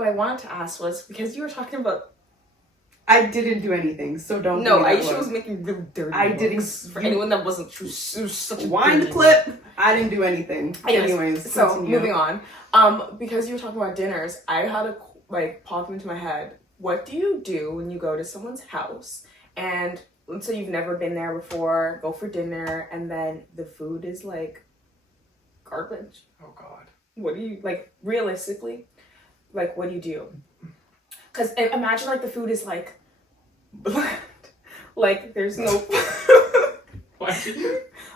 what I wanted to ask was, because you were talking about... I didn't do anything, so don't. No, Aisha was making really dirty I didn't. looks. For anyone that wasn't true, it was such a wind the dirty clip. look. I didn't do anything. Anyways, so continue. moving on. Because you were talking about dinners, I had a pop into my head. What do you do when you go to someone's house and let's say you've never been there before, go for dinner, and then the food is like garbage? Oh God. What do you realistically? Like, what do you do? Because imagine the food is like bland. Like there's no. Why?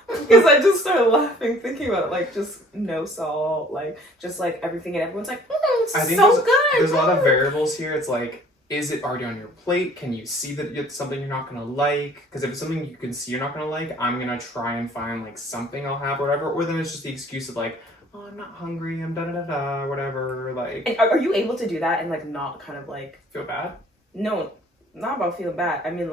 Because I just started laughing thinking about it, just no salt, just everything, and everyone's like, it's I think so there's, good. There's a lot of variables here. It's like, is it already on your plate? Can you see that it's something you're not gonna like? Because if it's something you can see you're not gonna like, I'm gonna try and find something I'll have or whatever. Or then it's just the excuse of oh, I'm not hungry, I'm da-da-da-da, whatever, And are you able to do that and, not kind of, Feel bad? No, not about feeling bad. I mean,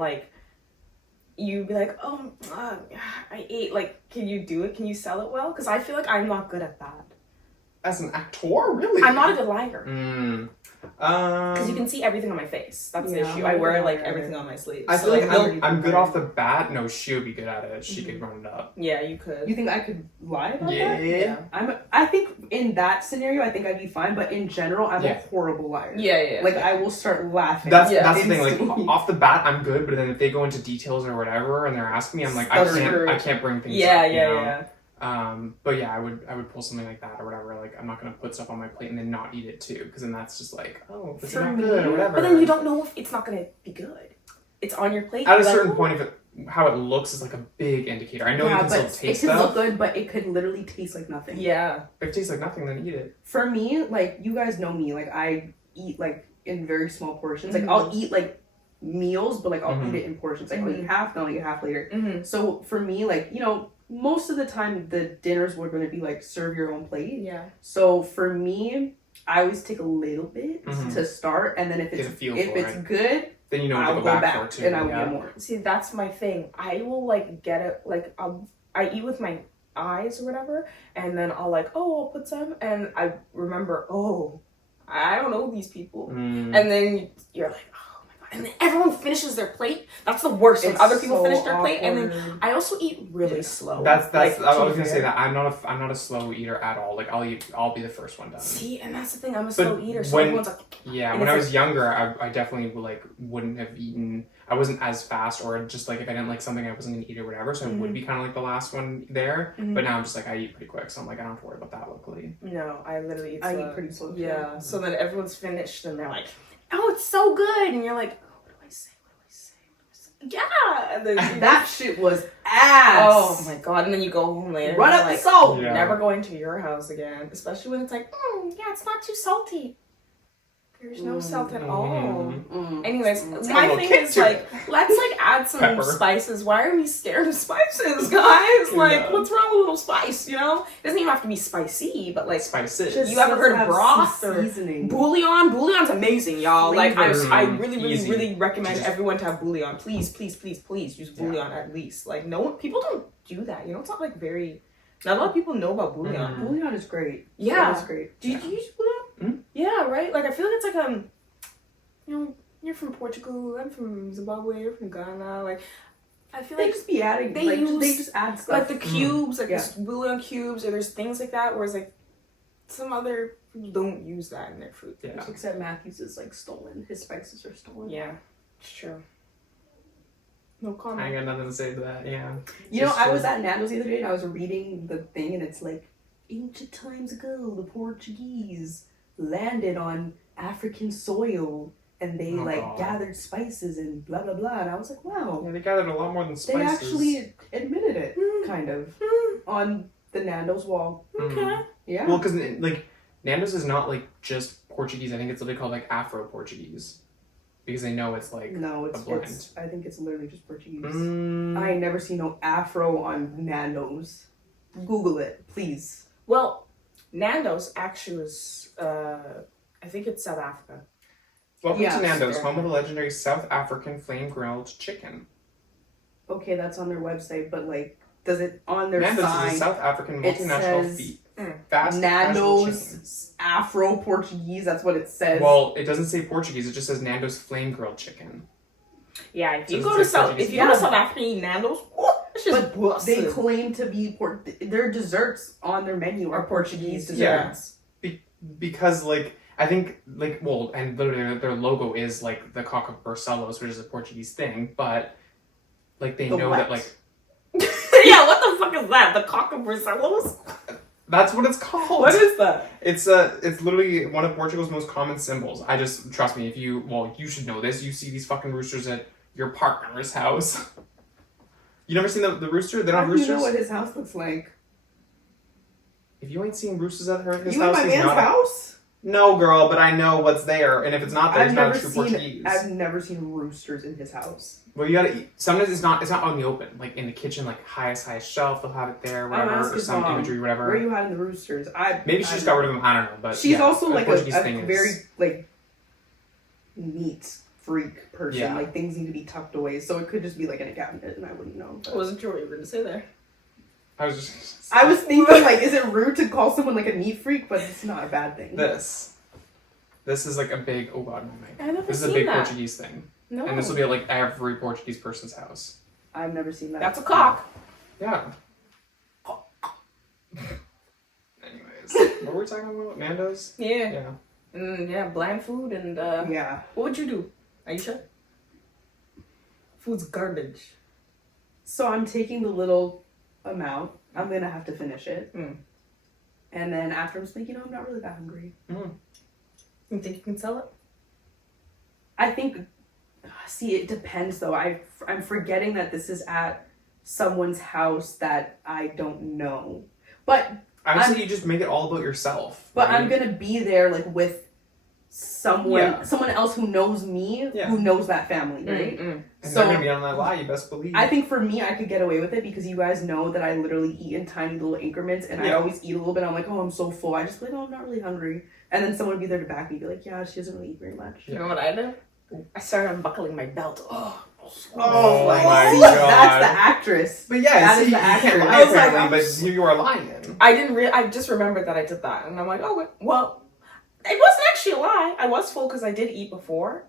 you be like, oh, I ate, can you do it? Can you sell it well? Because I feel like I'm not good at that. As an actor? Really? I'm not a good liar. Because you can see everything on my face. That's the issue. I wear, everything on my sleeves. I feel I'm good off the bat. No, she would be good at it. She could run it up. Yeah, you could. You think I could lie about that? Yeah. I think in that scenario, I think I'd be fine. But in general, I'm a horrible liar. Yeah. I will start laughing. That's the thing. Off the bat, I'm good. But then if they go into details or whatever, and they're asking me, I'm like, I can't bring things up. Yeah. But yeah, I would pull something like that or whatever. I'm not gonna put stuff on my plate and then not eat it too, because then that's just oh, it's not good or whatever. But then you don't know if it's not gonna be good. It's on your plate. At a certain point, how it looks is a big indicator. I know you can still taste stuff. It could look good, but it could literally taste like nothing. Yeah. If it tastes like nothing, then eat it. For me, you guys know me. I eat in very small portions. I'll eat meals, but I'll eat it in portions. I'll eat half, then I'll eat half later. Mm-hmm. So for me, most of the time the dinners were going to be serve your own plate. Yeah. So for me, I always take a little bit to start, and then if it's good, then you know I'll to go back back for too, and I will get more. See, that's my thing. I will get it I eat with my eyes or whatever, and then I'll put some, and I remember, I don't know these people, and then you're like, and then everyone finishes their plate. That's the worst when other people finish their plate. And then I also eat really slow. That's I was gonna say that I'm not a slow eater at all. I'll be the first one done. See, and that's the thing. I'm a slow eater. So everyone's when I was younger, I definitely wouldn't have eaten. I wasn't as fast, or just if I didn't like something, I wasn't gonna eat it or whatever. So I would be kind of the last one there. Mm-hmm. But now I'm just I eat pretty quick, so I'm I don't have to worry about that. Luckily. No, I literally eat. I eat pretty slow. Yeah. So then everyone's finished, and they're like, "Oh, it's so good," and you're like, "What do I say? Yeah." And then that shit was ass. Oh my God! And then you go home later. Run up the salt. Yeah. Never going to your house again, especially when it's yeah, it's not too salty. There's no salt at all. Anyways, my thing is let's add some pepper. Spices. Why are we scared of spices, guys? What's wrong with a little spice? You know, it doesn't even have to be spicy, but spices. You ever heard of broth or seasoning? Bouillon? Bouillon's amazing, y'all. I really Easy. really recommend everyone to have bouillon. Please use bouillon at least. People don't do that. You know, it's not very. Not a lot of people know about bouillon. Mm-hmm. Bouillon is great. Yeah, it's great. Do you use bouillon? Mm-hmm. Yeah, right. I feel it's you're from Portugal. I'm from Zimbabwe. You're from Ghana. I feel they just be adding. They just add stuff. The cubes, this bouillon cubes, or there's things like that. Whereas some other people don't use that in their food. Yeah. Except Matthew's is stolen. His spices are stolen. Yeah, it's true. No comment. I got nothing to say to that. Yeah. I was at Nando's the other day and I was reading the thing, and it's ancient times ago, the Portuguese landed on African soil and they gathered spices and blah blah blah, and I was like, wow. Yeah, they gathered a lot more than spices. They actually admitted it, kind of, on the Nando's wall. Okay. Yeah. Well, because Nando's is not just Portuguese. I think it's literally called Afro-Portuguese. Because they know it's no, a blend. I think it's literally just Portuguese. I ain't never seen no Afro on Nando's. Google it, please. Well, Nando's actually was, I think it's South Africa. Welcome to Nando's, home of the legendary South African flame grilled chicken. Okay, that's on their website, but does it on their Nando's sign? is a South African multinational Fast casual chicken. Nando's Afro Portuguese. That's what it says. Well, it doesn't say Portuguese. It just says Nando's flame grilled chicken. Yeah, if you So go it's to like South, if you yeah. go to South Africa and eat Nando's, it's just but they bussin'. claim to be their desserts on their menu are Portuguese desserts. Because like I think like well, and literally their logo is like the cock of Barcelos, which is a Portuguese thing, but like they The know what? that like Yeah, what the fuck is that? The cock of Barcelos? that's what it's called. What is that? It's literally one of Portugal's most common symbols. I just trust me, if you you should know this. You see these fucking roosters at your partner's house. You never seen the rooster? They don't How have do you roosters. know what his house looks like? If you ain't seen roosters at his You in house, my he's man's not. house? No, girl, but I know what's there, and if it's not there, he's not a true Portuguese. I've never seen roosters in his house. Well, you gotta eat. Sometimes it's not on the open, like in the kitchen, like highest shelf. They'll have it there, whatever, ask or his some mom, imagery, whatever. Where are you hiding the roosters? Maybe she just got rid of them. I don't know, but she's yeah, also the like Portuguese a thing is- very like neat freak person. Yeah. Like things need to be tucked away, so it could just be like in a cabinet, and I wouldn't know. I But wasn't sure what you were gonna say there. I was just. I was thinking like, is it rude to call someone like a neat freak? But it's not a bad thing. This is like a big. Oh god, my mic. I've never This is seen a big that. Portuguese thing, No. and this will be at like every Portuguese person's house. I've never seen that. That's a cock. Yeah. Anyways, what were we talking about? Nando's? Yeah. Yeah. Yeah, bland food and Yeah. what would you do? Are you sure? Food's garbage. So I'm taking the little amount. I'm gonna have to finish it. Mm. And then after I'm just like, I'm not really that hungry. You think you can sell it? I think, see, it depends though. I'm forgetting that this is at someone's house that I don't know. But I would say you just make it all about yourself. But right? I'm gonna be there like with someone else who knows me, who knows that family, right? And So they're gonna be on that lie, you best believe. I think for me, I could get away with it because you guys know that I literally eat in tiny little increments, and I always eat a little bit. I'm like, oh, I'm so full. I just be like, oh, I'm not really hungry, and then someone would be there to back me, be like, yeah, she doesn't really eat very much. You know what I did? I started unbuckling my belt. Oh See, my that's god. the actress. But yeah, That see, is the you can't actress. lie I was like, apparently, but here you are lying. I just remembered that I did that, and I'm like, oh well, it wasn't actually a lie. I was full because I did eat before,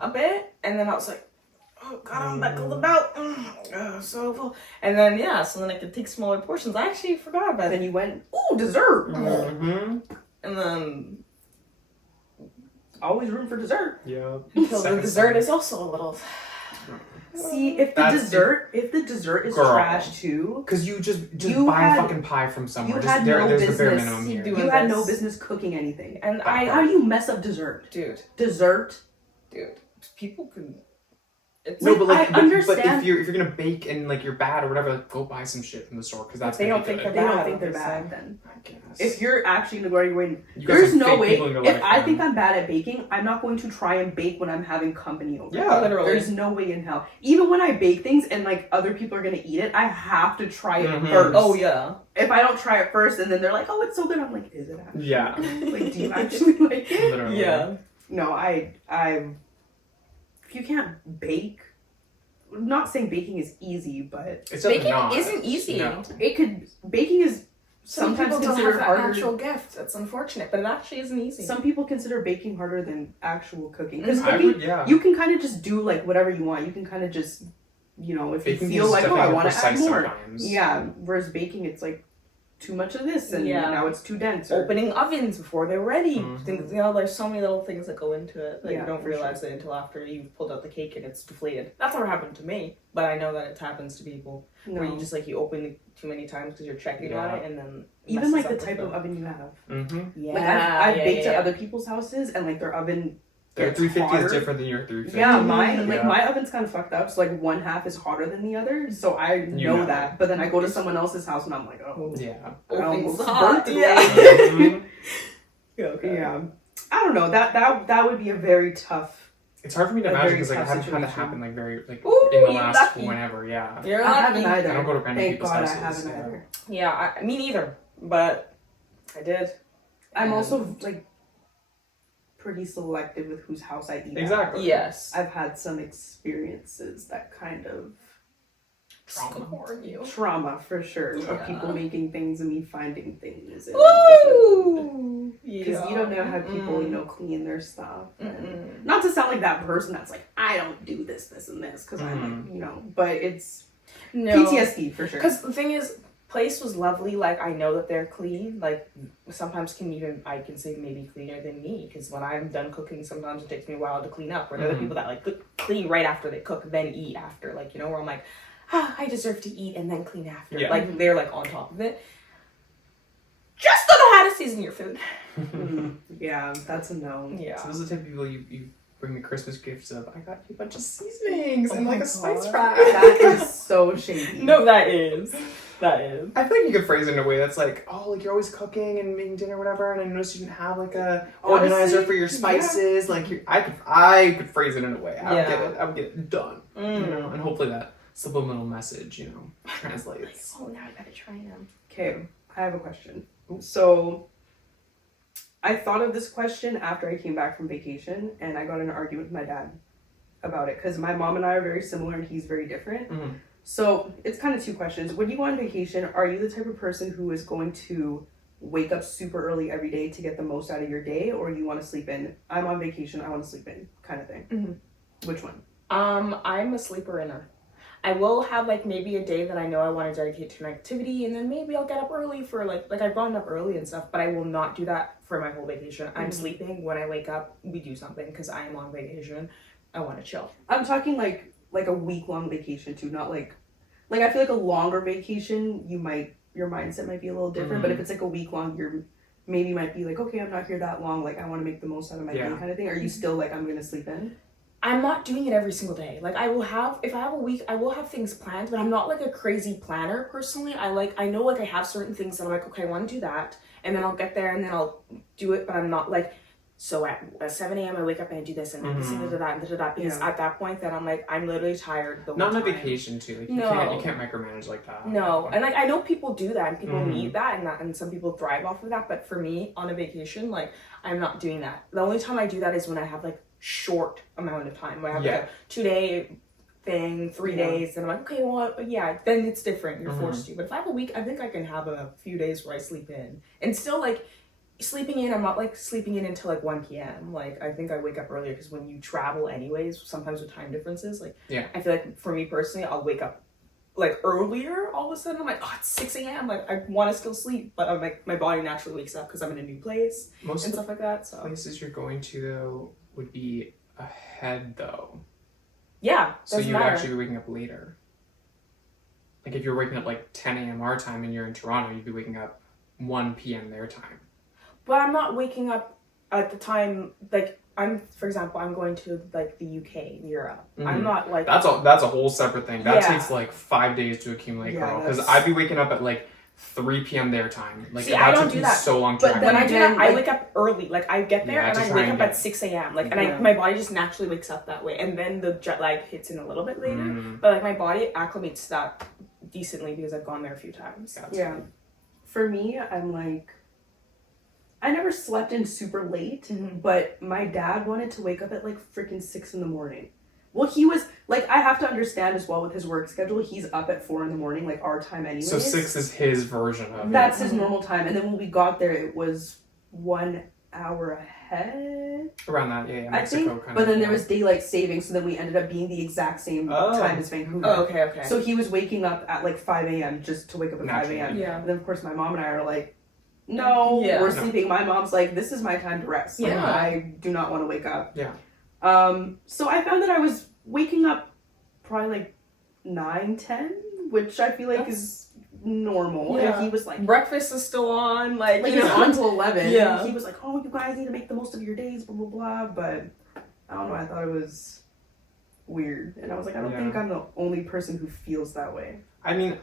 a bit, and then I was like, oh god, unbuckle the belt. So full. And then so then I could take smaller portions. I actually forgot about Then it. you went, ooh, dessert. Mm-hmm. And then Always room for dessert. Yeah. so the dessert is also a little. See, if the dessert is Girl. trash too, Because you just You buy had- a fucking pie from somewhere. you Just, had there's no the bare business minimum here. doing you had no this. business cooking anything. And How do you mess up dessert? dude, Dessert. people can. It's No, but like, I but understand. if you're gonna bake and like you're bad or whatever, like, go buy some shit from the store because that's They gonna don't be think good. They don't bad, think they're obviously. bad then. I guess. If you're actually gonna go out of your way, You got there's some no fake way. people in your If life, I man. think I'm bad at baking, I'm not going to try and bake when I'm having company over. Yeah. Literally. There's no way in hell. Even when I bake things and like other people are gonna eat it, I have to try it Mhm. first. Oh yeah. If I don't try it first and then they're like, "Oh, it's so good," I'm like, "Is it actually? Yeah. Like, do you actually like it?" Literally. Yeah. No, I. If you can't bake, I'm not saying baking is easy, but It's Baking not. isn't easy. No. baking is Some sometimes people don't have considered that harder. natural gift. That's unfortunate, but it actually isn't easy. Some people consider baking harder than actual cooking. Because I cooking, would, yeah. you can kind of just do like whatever you want. You can kind of just, if Baking you feel is like, oh, definitely I more want to add precise more. sometimes. Yeah. Whereas baking, it's like too much of this, and Yeah. now it's too dense. Or, Opening ovens before they're ready. Mhm. Things, there's so many little things that go into it that Yeah, you don't for realize it until after you've pulled out the cake and it's deflated. That's never happened to me, but I know that it happens to people no. where you just you open it too many times because you're checking Yeah. on it, and then it Even messes like up the with type them. of oven you have. Mm-hmm. Yeah, Like I've baked yeah. at other people's houses, and like their oven. Their gets 350 hotter. is different than your 350. Yeah, mine Yeah. my oven's kind of fucked up. So like one half is hotter than the other, so I know know. that. But then I go to someone else's house and I'm like, oh, Yeah. I almost hot. burnt it. Yeah. Mhm. Okay. Yeah, I don't know. That would be a very tough. It's hard for me to A imagine very because I tough haven't had that situation. happen very Ooh, in the you last lucky. whenever. Yeah. You're I haven't lucky. either. I don't go to random Thank people's God houses. I haven't yeah. either. Yeah, me neither. But I did. I'm And- also like pretty selective with whose house I eat. at. Exactly. Yes. I've had some experiences that kind of trauma for sure Yeah. of people making things and me finding things. Woo! Because you don't know how people, you know, clean their stuff. And not to sound like that person that's like, I don't do this, and this, because I'm like, you know, but it's PTSD for sure. Because the thing is, place was lovely. Like, I know that they're clean. Like, sometimes I can say maybe cleaner than me. Because when I'm done cooking, sometimes it takes me a while to clean up. Or there are people that like clean right after they cook, then eat after. Like, you know, where I'm like, I deserve to eat and then clean after. Yeah. Like, they're like on top of it. Just don't know how to season your food. Yeah, that's a no. Yeah. So those are the type of people you bring me Christmas gifts of. I got you a bunch of seasonings and like a God. spice rack. That is so shady. No, that is. That is. I feel like you could phrase it in a way that's like, oh, like you're always cooking and making dinner or whatever, and I noticed you didn't have like a organizer for your spices. Like I could phrase it in a way. I would get it done. You know, and hopefully that subliminal message, you know, translates. Like, oh, now I gotta try them. Okay, I have a question. So, I thought of this question after I came back from vacation, and I got in an argument with my dad about it, because my mom and I are very similar, and he's very different. So, it's kind of two questions. When you go on vacation, are you the type of person who is going to wake up super early every day to get the most out of your day, or you want to sleep in? I'm on vacation, I want to sleep in, kind of thing. Which one? I'm a sleeper inner. I will have like maybe a day that I know I want to dedicate to an activity, and then maybe I'll get up early for like I've gotten up early and stuff, but I will not do that for my whole vacation. I'm sleeping. When I wake up, we do something because I am on vacation. I want to chill. I'm talking like a week-long vacation too, not like I feel like a longer vacation, your mindset might be a little different, but if it's like a week long, you're maybe might be like, okay, I'm not here that long, like I want to make the most out of my day kind of thing. Are you still like, I'm gonna sleep in? I'm not doing it every single day. Like if I have a week, I will have things planned, but I'm not like a crazy planner personally. I know I have certain things that I'm like, okay, I want to do that, and then I'll get there and then I'll do it, but I'm not like, so at 7 a.m. I wake up and I do this and this and da-da-da, because at that point then I'm like, I'm literally tired the whole time. Not on a vacation too. Like you can't micromanage like that. No, and like I know people do that and people need that and some people thrive off of that, but for me on a vacation, like I'm not doing that. The only time I do that is when I have like short amount of time. When I have like a 2-day thing, 3 days, and I'm like, okay, well, then it's different. You're forced to. But if I have a week, I think I can have a few days where I sleep in and still like. Sleeping in, I'm not like sleeping in until like 1 p.m. Like I think I wake up earlier because when you travel anyways, sometimes with time differences, like I feel like for me personally, I'll wake up like earlier all of a sudden. I'm like, oh, it's 6 a.m. Like I want to still sleep, but I'm like my body naturally wakes up because I'm in a new place and stuff like that. So places you're going to though would be ahead though. Yeah. So you would actually be waking up later. Like if you're waking up like 10 a.m. our time and you're in Toronto, you'd be waking up 1 p.m. their time. But I'm not waking up at the time, like, for example, I'm going to, like, the UK, Europe. I'm not, like... That's a whole separate thing. That takes, like, 5 days to accumulate, girl. Because I'd be waking up at, like, 3 p.m. their time. Like, I don't do that. So long to But when I do that, I wake up early. Like, I get there and I wake up at 6 a.m. Like, and my body just naturally wakes up that way. And then the jet lag hits in a little bit later. But, like, my body acclimates to that decently because I've gone there a few times. Yeah. For me, I'm, like... I never slept in super late, but my dad wanted to wake up at like freaking 6 in the morning. Well, he was like, I have to understand as well with his work schedule, he's up at 4 in the morning, like our time anyways. So 6 is his version of That's his normal time. And then when we got there, it was 1 hour ahead. Around that, yeah, Mexico I think, kind of. but then there was daylight savings, so then we ended up being the exact same time as Vancouver. Oh, okay. So he was waking up at like 5 a.m. just to wake up at 5 a.m. Yeah. And then of course my mom and I are like, no, we're sleeping. My mom's like, this is my time to rest. Like, I do not want to wake up. Yeah. So I found that I was waking up probably like 9, 10, which I feel like is normal. Yeah. And he was like, breakfast is still on. Like he's on till 11. Yeah. He was like, oh, you guys need to make the most of your days, blah, blah, blah. But I don't know. I thought it was weird. And I was like, I don't think I'm the only person who feels that way. I mean,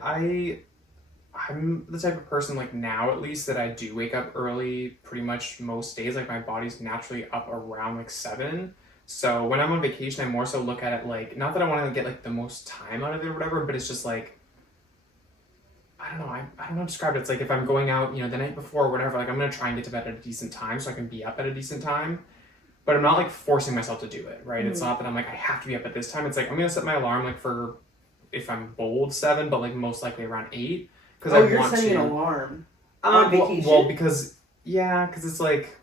I'm the type of person, like now at least, that I do wake up early pretty much most days. Like my body's naturally up around like 7. So when I'm on vacation, I more so look at it like, not that I want to get like the most time out of it or whatever, but it's just like, I don't know. I don't know how to describe it. It's like if I'm going out, the night before or whatever, like I'm going to try and get to bed at a decent time so I can be up at a decent time. But I'm not like forcing myself to do it, right? It's not that I'm like, I have to be up at this time. It's like, I'm going to set my alarm like for if I'm bold 7, but like most likely around 8 because you're setting an alarm on vacation. Well, because it's like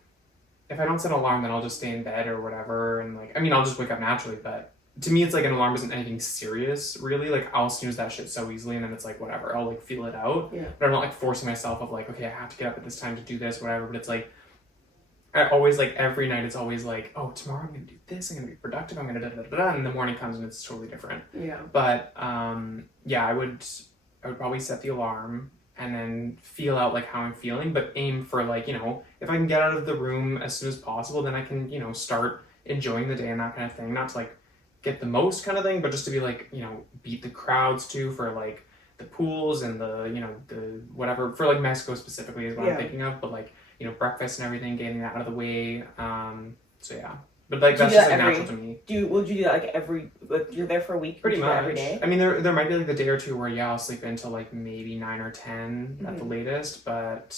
if I don't set an alarm, then I'll just stay in bed or whatever, and like I mean I'll just wake up naturally. But to me, it's like an alarm isn't anything serious really. Like I'll snooze that shit so easily, and then it's like whatever. I'll like feel it out. Yeah. But I'm not like forcing myself of like okay I have to get up at this time to do this whatever. But it's like I always like every night it's always like oh tomorrow I'm gonna do this. I'm gonna be productive. I'm gonna da da da da. And the morning comes and it's totally different. Yeah. But yeah, I would probably set the alarm and then feel out like how I'm feeling, but aim for like, you know, if I can get out of the room as soon as possible, then I can, you know, start enjoying the day and that kind of thing. Not to like get the most kind of thing, but just to be like, you know, beat the crowds too for like the pools and the, you know, the whatever for like Mexico specifically is what I'm thinking of, but like, you know, breakfast and everything, getting that out of the way. So yeah. But like that's just like natural to me. Would you do that like you're there for a week? Pretty much. Every day? I mean, there might be like the day or two where I'll sleep until like maybe 9 or 10 at the latest, but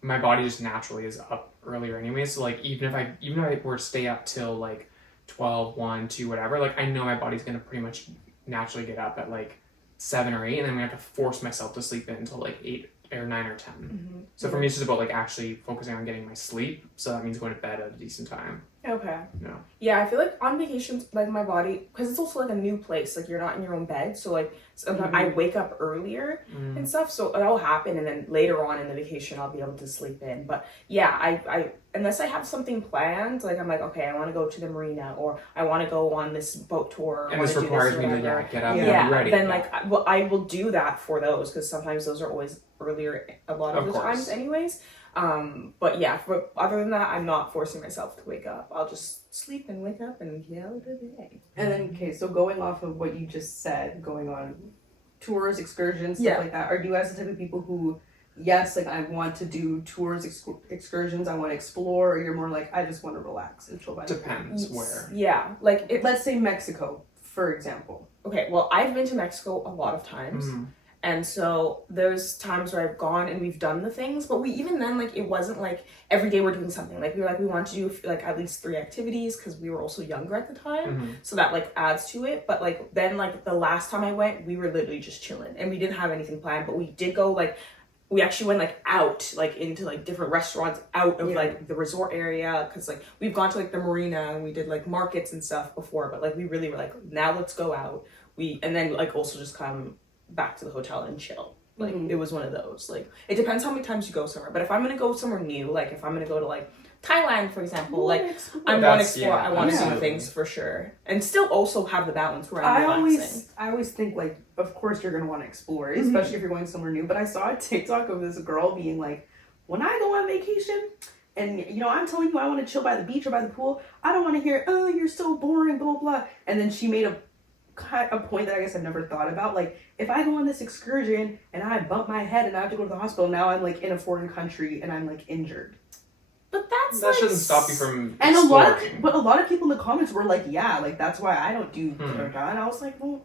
my body just naturally is up earlier anyway. So like even if I were to stay up till like 12, 1, 2, whatever, like I know my body's gonna pretty much naturally get up at like 7 or 8, and then I'm gonna have to force myself to sleep in until like 8 or 9 or 10. So for me, it's just about like actually focusing on getting my sleep. So that means going to bed at a decent time. Okay. No. Yeah, I feel like on vacations, like my body, because it's also like a new place. Like you're not in your own bed, so like sometimes I wake up earlier and stuff. So it'll happen, and then later on in the vacation, I'll be able to sleep in. But yeah, I unless I have something planned, like I'm like okay, I want to go to the marina or I want to go on this boat tour. And this requires me to get up and be ready. Then like I will do that for those because sometimes those are always earlier a lot of the times, anyways. But yeah, other than that, I'm not forcing myself to wake up. I'll just sleep and wake up and yell the day. And then, okay, so going off of what you just said, going on tours, excursions, stuff like that, are you guys the type of people who, yes, like I want to do tours, excursions, I want to explore, or you're more like, I just want to relax and chill by the pool? Depends where. Yeah, like let's say Mexico, for example. Okay, well, I've been to Mexico a lot of times. And so there's times where I've gone and we've done the things, but even then, like, it wasn't like every day we're doing something. Like, we want to do like at least 3 activities because we were also younger at the time. So that like adds to it. But like, then like the last time I went, we were literally just chilling and we didn't have anything planned, but we did go like, we actually went like out, like into like different restaurants out of like the resort area. Cause like we've gone to like the marina and we did like markets and stuff before, but like we really were like, now let's go out. And then like also just come back to the hotel and chill. Like it was one of those. Like it depends how many times you go somewhere. But if I'm gonna go somewhere new, like if I'm gonna go to like Thailand, for example, like I want to explore. I want to see things for sure, and still also have the balance where I'm relaxing. I always think like, of course you're gonna want to explore, especially if you're going somewhere new. But I saw a TikTok of this girl being like, when I go on vacation, and you know I'm telling you I want to chill by the beach or by the pool, I don't want to hear, oh you're so boring, blah blah. And then she made a point that I guess I've never thought about. Like if I go on this excursion and I bump my head and I have to go to the hospital, now I'm like in a foreign country and I'm like injured. But that like, shouldn't stop you from and exploring. a lot of people in the comments were like, yeah, like that's why I don't do and I was like, well,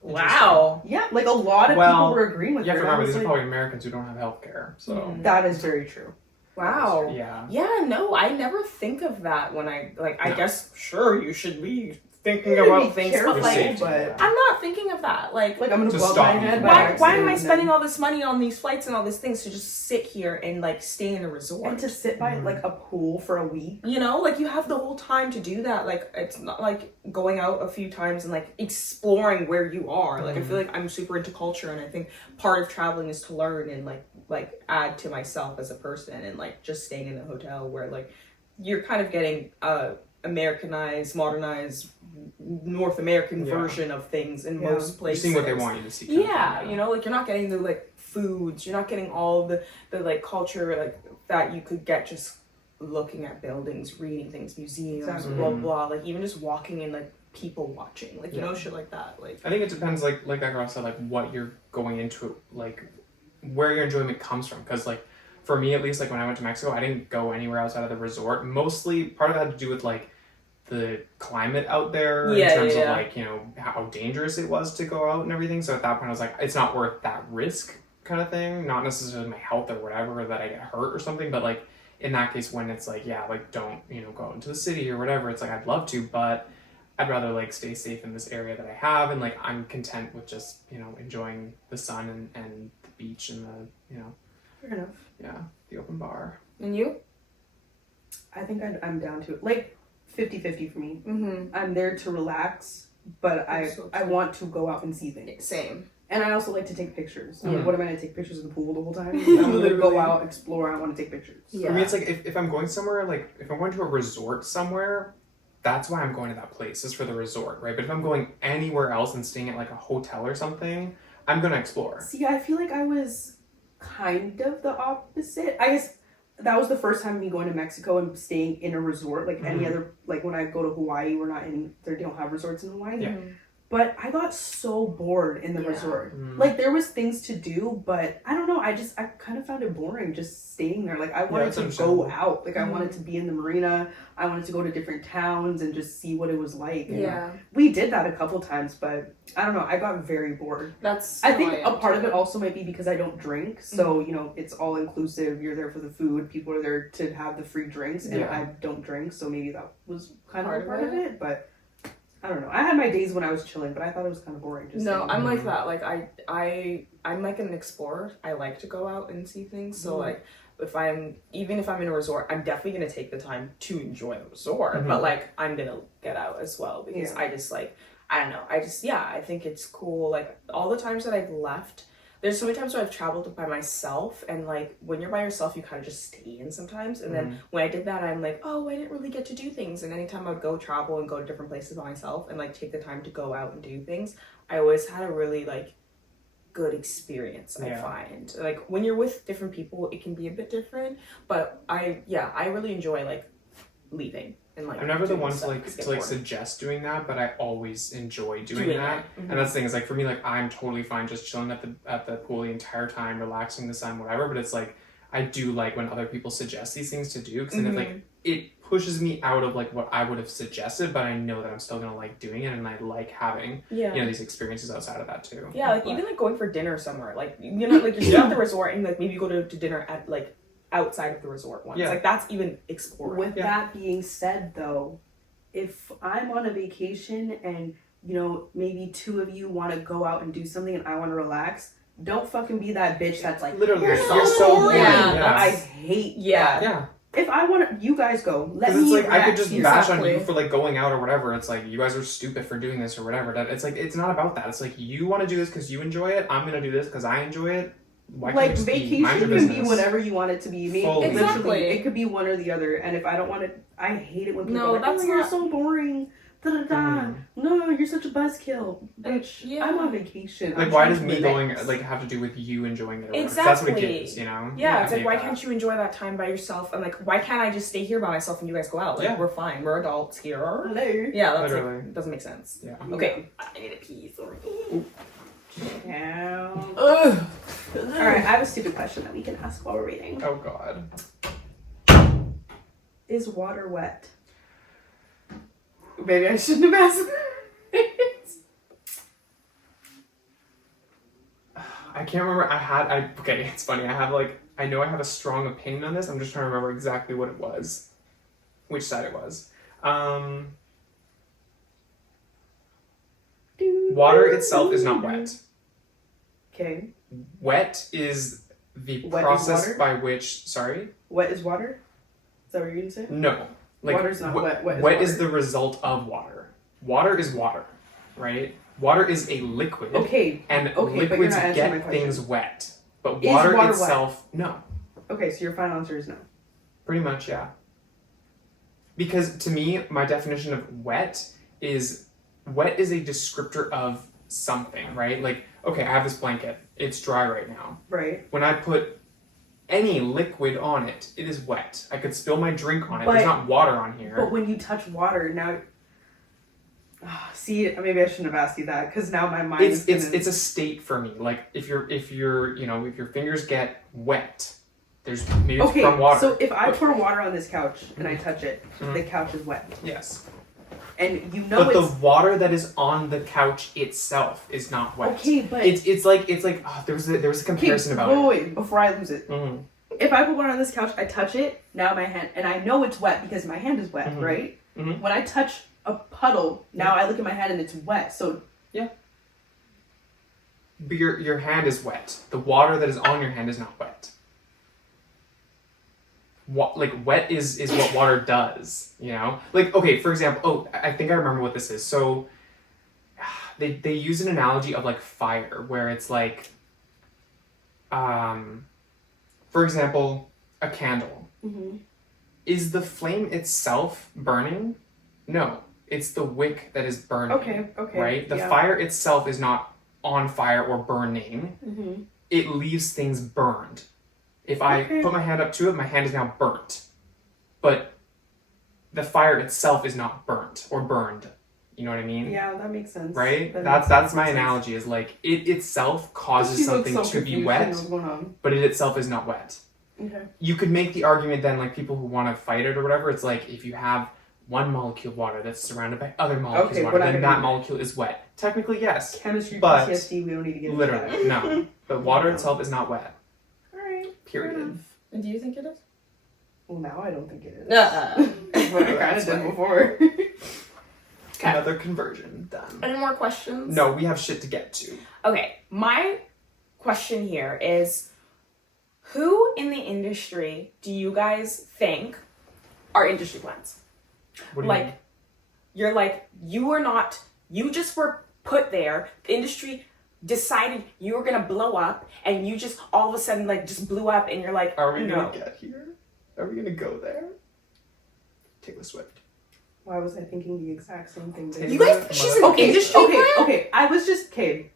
wow, yeah, like a lot of people were agreeing with her. You have to remember, these are probably Americans who don't have healthcare, so that is very true. Wow. Yeah, no, I never think of that when I like. I guess sure you should be thinking about things, but like, I'm not thinking of that. Like I'm gonna bump my head. Why am I spending all this money on these flights and all these things to just sit here and like stay in a resort and to sit by like a pool for a week? You know, like you have the whole time to do that. Like it's not like going out a few times and like exploring where you are. Like I feel like I'm super into culture, and I think part of traveling is to learn and like add to myself as a person, and like just staying in a hotel where like you're kind of getting Americanized, modernized, North American version of things in most places. You're seeing what they want you to see. You know, like you're not getting the like foods, you're not getting all the like culture like that you could get just looking at buildings, reading things, museums, blah blah. Like even just walking in, like people watching, like you know, shit like that. Like I think it depends, like that girl said, like what you're going into, like where your enjoyment comes from, because like. For me, at least, like when I went to Mexico, I didn't go anywhere outside of the resort. Mostly, part of it had to do with like the climate out there in terms of like, you know, how dangerous it was to go out and everything. So at that point, I was like, it's not worth that risk kind of thing. Not necessarily my health or whatever, that I get hurt or something. But like in that case, when it's like, yeah, like don't, you know, go out into the city or whatever. It's like I'd love to, but I'd rather like stay safe in this area that I have, and like I'm content with just, you know, enjoying the sun and the beach and the, you know, Fair enough. yeah, the open bar. And you? I think I'm down to it. Like 50-50 for me. Mm-hmm. I'm there to relax, but I want to go out and see things. Same. And I also like to take pictures. Mhm. What am I going to take pictures of the pool the whole time? I'm going to Literally. go out, explore. I want to take pictures. Yeah. For me, it's like if I'm going somewhere, like if I'm going to a resort somewhere, that's why I'm going to that place, is for the resort, right? But if I'm going anywhere else and staying at like a hotel or something, I'm going to explore. See, I feel like I was kind of the opposite. I guess that was the first time me going to Mexico and staying in a resort. Like any other, like when I go to Hawaii, we're not in, they don't have resorts in Hawaii. Yeah. But I got so bored in the Yeah. resort. Mm. Like there was things to do, but I don't know. I kind of found it boring just staying there. Like I wanted it's to go understandable. out. Like I wanted to be in the marina. I wanted to go to different towns and just see what it was like. And Yeah. we did that a couple times, but I don't know. I got very bored. That's. I how think am a part of too. it also might be because I don't drink. So, you know, it's all inclusive. You're there for the food. People are there to have the free drinks. And Yeah. I don't drink. So maybe that was kind of Part a of part of it. it. But I don't know. I had my days when I was chilling, but I thought it was kind of boring. Just No, staying I'm there. like that. Like I'm like an explorer. I like to go out and see things. So like even if I'm in a resort, I'm definitely gonna take the time to enjoy the resort. But like I'm gonna get out as well because Yeah. I just like I don't know. I think it's cool. Like all the times that I've left, there's so many times where I've traveled by myself, and like when you're by yourself, you kind of just stay in sometimes. And then when I did that, I'm like, oh, I didn't really get to do things. And anytime I would go travel and go to different places by myself and like take the time to go out and do things, I always had a really like good experience. I Yeah. find like when you're with different people, it can be a bit different. But I really enjoy like leaving. And, like, I'm never the doing one stuff, to get like bored. suggest doing that, but I always enjoy doing Doing that. that. Mhm. And that's the thing, is like for me, like I'm totally fine just chilling at the pool the entire time, relaxing in the sun, whatever. But it's like I do like when other people suggest these things to do, because then Mm-hmm. it pushes me out of like what I would have suggested, but I know that I'm still gonna like doing it, and I like having Yeah. you know these experiences outside of that too. Yeah, like even like going for dinner somewhere, like you know, like you're still at the resort and like maybe you go to dinner at like outside of the resort once. Yeah. Like that's even exploring. With that being said, though, if I'm on a vacation and, you know, maybe two of you want to go out and do something and I want to relax, don't fucking be that bitch that's like, Literally, you're you're so so boring. boring. Yeah. I hate Yeah. that. Yeah, If I want to, you guys go. Let because me it's like I could relax just here. bash on Exactly. you for like going out or whatever. It's like you guys are stupid for doing this or whatever. That it's like it's not about that. It's like you want to do this because you enjoy it. I'm gonna do this because I enjoy it. Why can't Like you just vacation mind your can be business? whatever you want it to be. Maybe Fully. literally, Exactly. it could be one or the other. And if I don't want it, I hate it when people No, are like, that's oh, you're not- so boring. Da da da. Mhm. No, you're such a buzzkill. Bitch, yeah. I'm on vacation. Like, I'm why trying does to me relax. going like have to do with you enjoying their work? That's what it Exactly. gives, you know. Yeah, it's I like hate why that. can't you enjoy that time by yourself? And like why can't I just stay here by myself and you guys go out? Like Yeah. we're fine. We're adults here. Hello. Yeah, that's Literally. like doesn't make sense. Yeah. Okay. I need a pee, sorry. Now. Ugh. Alright, I have a stupid question that we can ask while we're reading. Oh God. Is water wet? Maybe I shouldn't have asked. I can't remember. Okay, it's funny. I know I have a strong opinion on this. I'm just trying to remember exactly what it was, which side it was. Water itself is not wet. Okay. Wet is the Wet is process water? by which. Sorry. Wet is water? Is that what you're gonna say? No. Like Water's not wet. Wet is wet water. is the result of water. Water is water, right? Water is a liquid. Okay. And Okay, but you're liquids not answering my get question. things wet. But Is water water itself, no. Okay, so your final answer is no. Pretty much, yeah. Because to me, my definition of wet is a descriptor of something, right? Like, okay, I have this blanket. It's dry right now. Right. When I put any liquid on it, it is wet. I could spill my drink on it. But- There's not water on here. But when you touch water, now. See, maybe I shouldn't have asked you that because now my mind is. It's a state for me. Like if your fingers get wet, there's maybe it's Okay, from water. so if I But- pour water on this couch and I touch it, Mhm. the couch is wet. Yes. And you know But it's. the water that is on the couch itself is not wet. Okay, but. It's like there was a comparison about it. Wait, before I lose it. Mm-hmm. If I put water on this couch, I touch it, now my hand, and I know it's wet because my hand is wet, Mhm. right? Mhm. When I touch a puddle. Now I look at my hand and it's wet. So But your hand is wet. The water that is on your hand is not wet. Wet is what water does, you know? Like, okay, for example, I think I remember what this is. So they use an analogy of like fire, where it's like, for example, a candle. Mm-hmm. Is the flame itself burning? No, it's the wick that is burning. Okay. Right? The fire itself is not on fire or burning. Mm-hmm. It leaves things burned. If I put my hand up to it, my hand is now burnt. But the fire itself is not burnt or burned. You know what I mean? Yeah, that makes sense. Right? That That's my analogy, is like it itself causes something to be wet, but it itself is not wet. Okay. You could make the argument then, like people who want to fight it or whatever, it's like if you have one molecule of water that's surrounded by other molecules of water, then that molecule is wet. Technically, yes. Chemistry, but PTSD, we don't need to get into literally, no. But water itself is not wet. Alright. Period. And do you think it is? Well, now I don't think it is. But I kind of did before. Another conversion done. Any more questions? No, we have shit to get to. Okay, my question here is, who in the industry do you guys think are industry plants? What do you mean? Like, you're like, you just were put there, the industry decided you were gonna blow up, and you just all of a sudden like just blew up, and you're like, Are we no. gonna get here? Are we gonna go there? Taylor Swift. Why was I thinking the exact same thing? You guys, she's an industry plant? Okay. I was just Maybe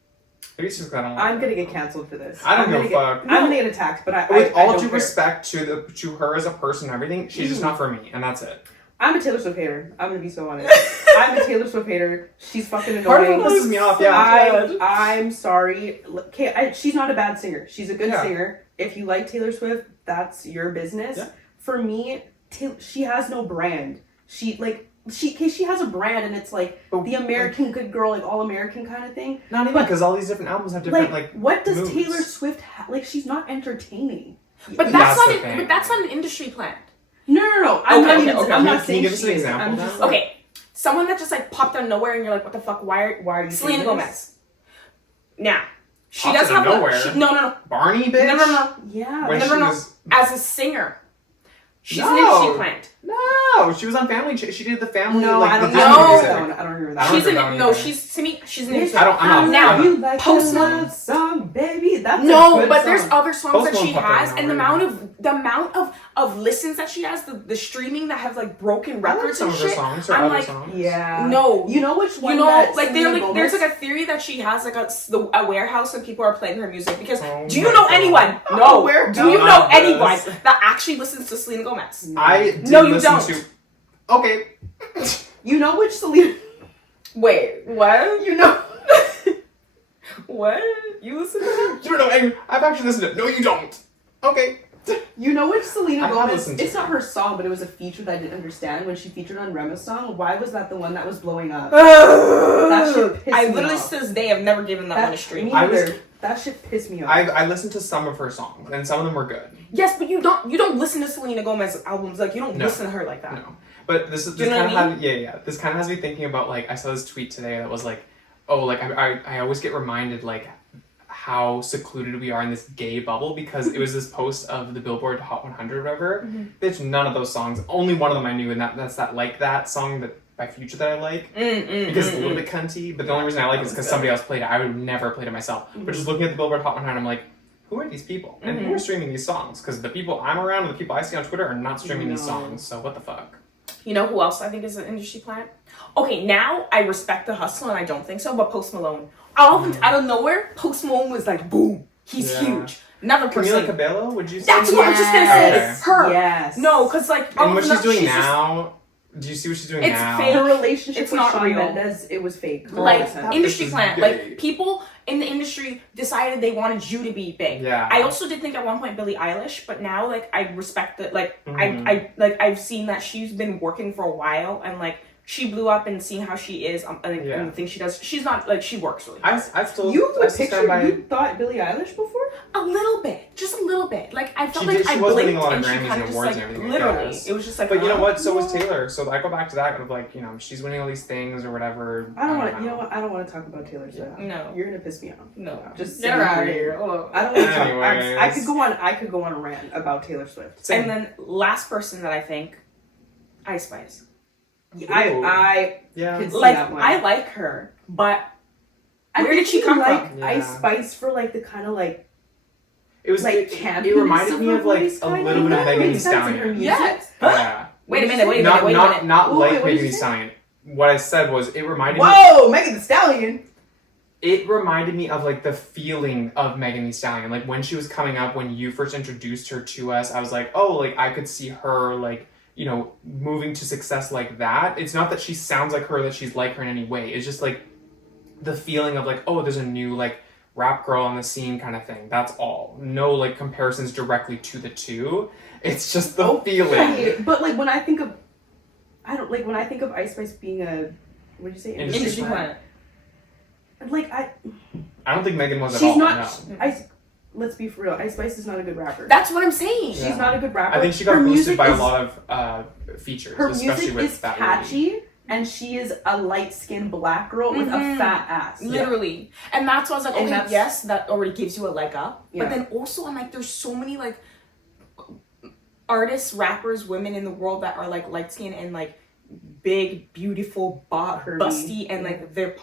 it's just got on. I'm gonna get canceled for this. I don't give a fuck. I'm gonna get attacked, but With I all don't due care. respect to her as a person and everything, she's just not for me, and that's it. I'm a Taylor Swift hater. I'm gonna be so honest. I'm a Taylor Swift hater. She's fucking annoying. Part of it pisses me off, yeah. I'm sorry. Okay, she's not a bad singer. She's a good Yeah. singer. If you like Taylor Swift, that's your business. Yeah. For me, she has no brand. She has a brand, and it's like the American good girl, like all American kind of thing. Not even, because all these different albums have different what does moods. Taylor Swift like? She's not entertaining. But That's that's the not thing. but that's not an industry plant. No. Okay, I'm not Can saying you give us an she is. example I'm then? just like, Okay, someone that just like popped out of nowhere, and you're like, what the fuck? Why are you? Selena saying this? Gomez. Now, she Popped does out of have nowhere? no. Barney, bitch? No. Yeah. When No. she was... As a singer, she's an No. industry plant. No, she was on Family. She did the Family. No, like, I don't the know. Disney No. music. I don't remember that. I don't She's remember an that no. either. She's an industry. I don't. I'm Now, not. you like Post a Malone. love song, baby. That's No, a good but there's song. other songs Post that she Malone popped out has, of and the nowhere. amount of listens that she has, the streaming that have like broken I like records some and of her shit. songs. Her I'm other like, songs. Yeah. No. You know which one? You know, that like Selena there's Gomez- like a theory that she has like a warehouse and people are playing her music because Oh do you my know God. anyone? A No. warehouse. Do you know Not anyone this. that actually listens to Selena Gomez? I did No, you listen don't. to. Okay. You know which Selena? Wait, what? You know. What? You listen to her? You don't know. I've actually listened to it. No, you don't. Okay. You know which Selena I have Gomez? listened to It's it. not her song, but it was a feature that I didn't understand when she featured on Rema's song. Why was that the one that was blowing up? That shit pissed I me literally off. to this day have never given that one a stream. Me I was- either. That shit pissed me off. I listened to some of her songs, and some of them were good. Yes, but you don't listen to Selena Gomez albums like you don't No. listen to her like that. No, but this Do you know kind of what I had This kind of has me thinking about like I saw this tweet today that was like, oh, like I always get reminded like how secluded we are in this gay bubble because it was this post of the Billboard Hot 100 or whatever. There's none of those songs. Only one of them I knew, and that's that Like That song that by Future that I like because it's a little bit cunty. But the only reason I like it is because somebody else played it. I would have never played it myself. But just looking at the Billboard Hot 100, I'm like, who are these people? And who are streaming these songs? Because the people I'm around and the people I see on Twitter are not streaming these No. songs. So what the fuck? You know who else I think is an industry plant? Okay, now I respect the hustle and I don't think so, but Post Malone. Out of nowhere, Post Malone was like, boom, he's Yeah. huge. Another person. Camila Cabello, would you say? That's what I was just gonna say. Yes. It's her. Yes. No, because like all And what of a she's sudden, doing just- now, do you see what she's doing It's now? fake. Her relationship It's with not Shawn real. Mendes, it was fake. like 100%. industry This is plant. gay. Like people in the industry decided they wanted you to be big. Yeah. I also did think at one point Billie Eilish, but now like I respect that. Like Mhm. I I've seen that she's been working for a while and like she blew up and seeing how she is and the things she does. She's not like she works really hard. I've still You I still stand by. you thought Billie Eilish before? A little bit, just a little bit. Like I felt She like I was winning blinked a lot of and she Grammys kind and of just awards like and everything, I literally. guess. It was just like. But you know what? So no. was Taylor. So I go back to that of like, you know, she's winning all these things or whatever. I don't want to. You know what? I don't want to talk about Taylor Swift. No. You're gonna piss me off. No, Just get her out of here. Hold on. I don't want to talk. Anyways. I could go on. I could go on a rant about Taylor Swift. Same. And then last person that I think, Ice Spice. I Yeah. can see Like that one. I like her, but I where think did she you come like from? Yeah. Ice Spice for like the kind of like It was like it campiness reminded of me her of like voice, a kind little of. bit of That Megan Thee makes sense in her Stallion. music. Yes. Yeah. Wait a minute. Wait a Not minute. not Wait, like what did Megan you Thee say? Stallion. What I said was it reminded me. Whoa, Megan Thee Stallion. It reminded me of like the feeling of Megan Thee Stallion. Like when she was coming up, when you first introduced her to us, I was like, oh, like I could see her like, you know, moving to success like that. It's not that she sounds like her, that she's like her in any way. It's just like the feeling of like, oh, there's a new like rap girl on the scene kind of thing. That's all. No like comparisons directly to the two. It's just the feeling. Okay, but like when I think of, when I think of Ice Spice being a, what did you say? Industry planet. Like I don't think Megan was at she's all. not. No. Let's be for real. Ice Spice is not a good rapper. That's what I'm saying. She's not a good rapper. I think she got Her boosted music by a is- lot of features, Her especially music with is that catchy, and she is a light-skinned black girl with a fat ass. Literally. And that's why I was like, And okay, that's- yes, that already gives you a leg up. Yeah. But then also I'm like, there's so many like artists, rappers, women in the world that are like light skinned and like big, beautiful, Curvy. busty, and like they're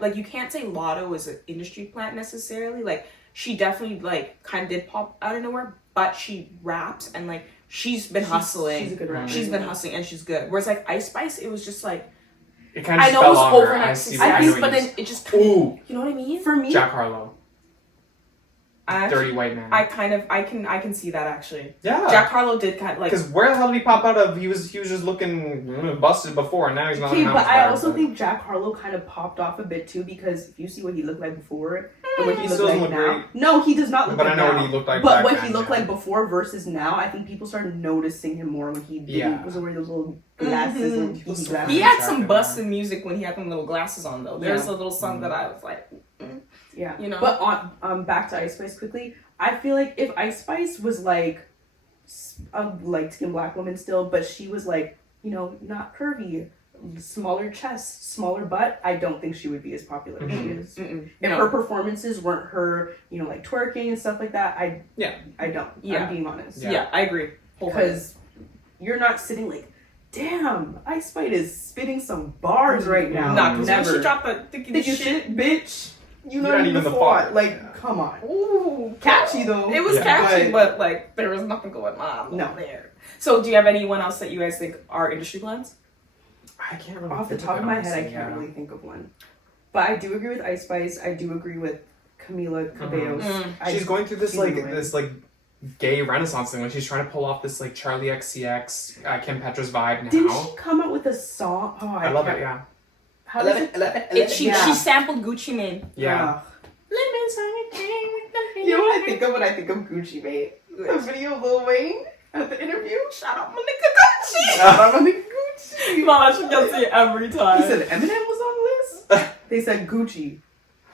like you can't say Lotto is an industry plant necessarily. Like she definitely like kind of did pop out of nowhere, but she raps and like she's been hustling. She's a good rapper. She's been hustling and she's good. Whereas like Ice Spice, it was just like It kind of I just know it fell was on her. overnight I see what I success, know but what then it just Ooh, you know what I mean? For me, Jack Harlow, Dirty White Man. I can see that actually. yeah. Jack Harlow did kind of like Because where the hell did he pop out of? He was just looking busted before, and now he's not. okay, not but as I bad, also but- think Jack Harlow kind of popped off a bit too, because if you see what he looked like before and what He he still looked doesn't like look now, great. no, he does not look But like I know now. what he looked like. But back what then, he looked yeah. like before versus now, I think people started noticing him more when he didn't Yeah. was wearing those little glasses and He was beady so glasses. he had Attractive, some busted music when he had them little glasses on though. There's Yeah. a little song that I was like, Yeah, you know. But on back to Ice Spice quickly. I feel like if Ice Spice was like a light-skinned black woman still, but she was like, you know, not curvy, smaller chest, smaller butt, I don't think she would be as popular as she is. If No. her performances weren't her, you know, like twerking and stuff like that, I don't. Yeah. I'm being honest. yeah, I agree. Because you're not sitting like, damn, Ice Spice is spitting some bars right now. Nah, because when never. she dropped the thicky Think you shit. shit, bitch. You're You're not not even even the the fart. fart. Like, Yeah. come on. Ooh, Catchy though. It was Yeah. catchy, but like there was nothing going on No. there. So do you have anyone else that you guys think are industry plans? I can't really Off the think top of my head, I honestly, can't yeah. really think of one. But I do agree with Ice Spice. I do agree with Camila Cabello. She's going through this she's like annoying. this like gay renaissance thing when she's trying to pull off this like Charlie XCX, Kim Petras vibe now. Didn't she come out with a song? Oh, I love can't- it. Yeah. How does it? She Yeah. sampled Gucci Mane. Yeah. You know what I think of when I think of Gucci Mane? The video of Lil Wayne at the interview. Shout out my nigga Gucci. Shout out my nigga Gucci. Mama, she gets it every time. He said Eminem was on the list. They said Gucci.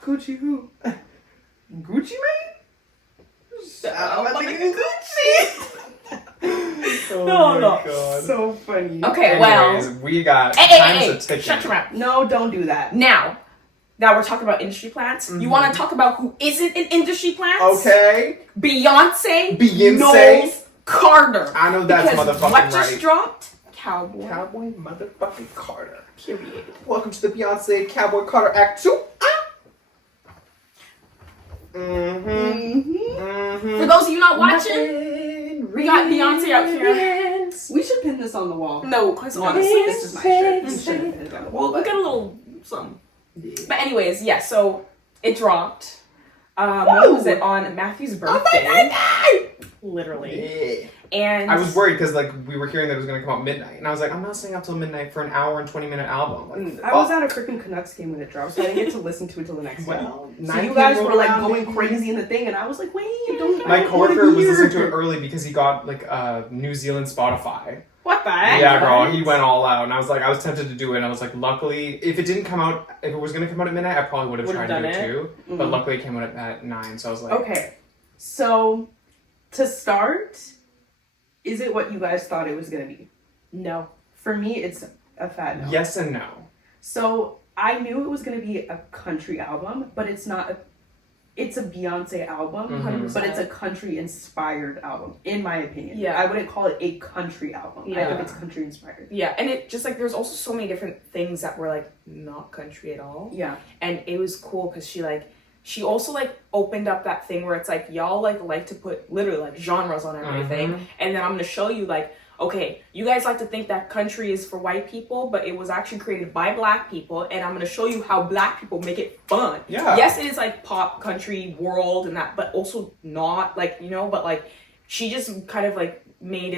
Gucci who? Gucci Mane? Shout out my nigga Gucci. Oh No, my no. god. So funny. Okay, Anyways, well. we got Hey, time's hey, a ticking. shut your mouth. No, don't do that. Now that we're talking about industry plants, you want to talk about who isn't an industry plant? Okay. Beyonce. Beyonce. Knowles Carter. I know that's Because motherfucking what just right. dropped? Cowboy. Cowboy motherfucking Carter. Period. Welcome to the Beyonce Cowboy Carter Act 2. For those of you not watching, we got Beyonce out here. We should pin this on the wall. No, because honestly, This is my shirt. We should pin it on the wall. we'll get a little something. But anyways, yeah. So it dropped. When was it on Matthew's birthday? Literally. Yeah. And I was worried because like we were hearing that it was gonna come out midnight, and I was like, I'm not staying up till midnight for an hour and 20-minute album. Like, I was at a freaking Canucks game when it dropped, so I didn't get to listen to it till the next day. well, So 9 you guys p.m. were like around, going maybe. crazy in the thing, and I was like, wait, don't. My I don't wanna coworker was hear listening to it early because he got like New Zealand Spotify. What the heck? Yeah, girl, he went all out, and I was tempted to do it, and I was like, luckily, if it was gonna come out at midnight, I probably would have tried to do it too, but luckily it came out at 9, so I was like... Okay, so, to start, is it what you guys thought it was gonna be? No. For me, it's a fat no. Yes and no. So, I knew it was gonna be a country album, but it's not it's a Beyoncé album, 100%. but it's a country-inspired album, in my opinion. Yeah. I wouldn't call it a country album. Yeah. I think it's country-inspired. Yeah, and it just, like, there's also so many different things that were, like, not country at all. Yeah. And it was cool because she also, like, opened up that thing where it's, like, y'all, like to put, literally, like, genres on everything. And then I'm going to show you, like, okay, you guys like to think that country is for white people, but it was actually created by black people, and I'm going to show you how black people make it fun. Yeah. Yes, it is, like, pop, country, world, and that, but also not, like, you know, but, like, she just kind of, like, made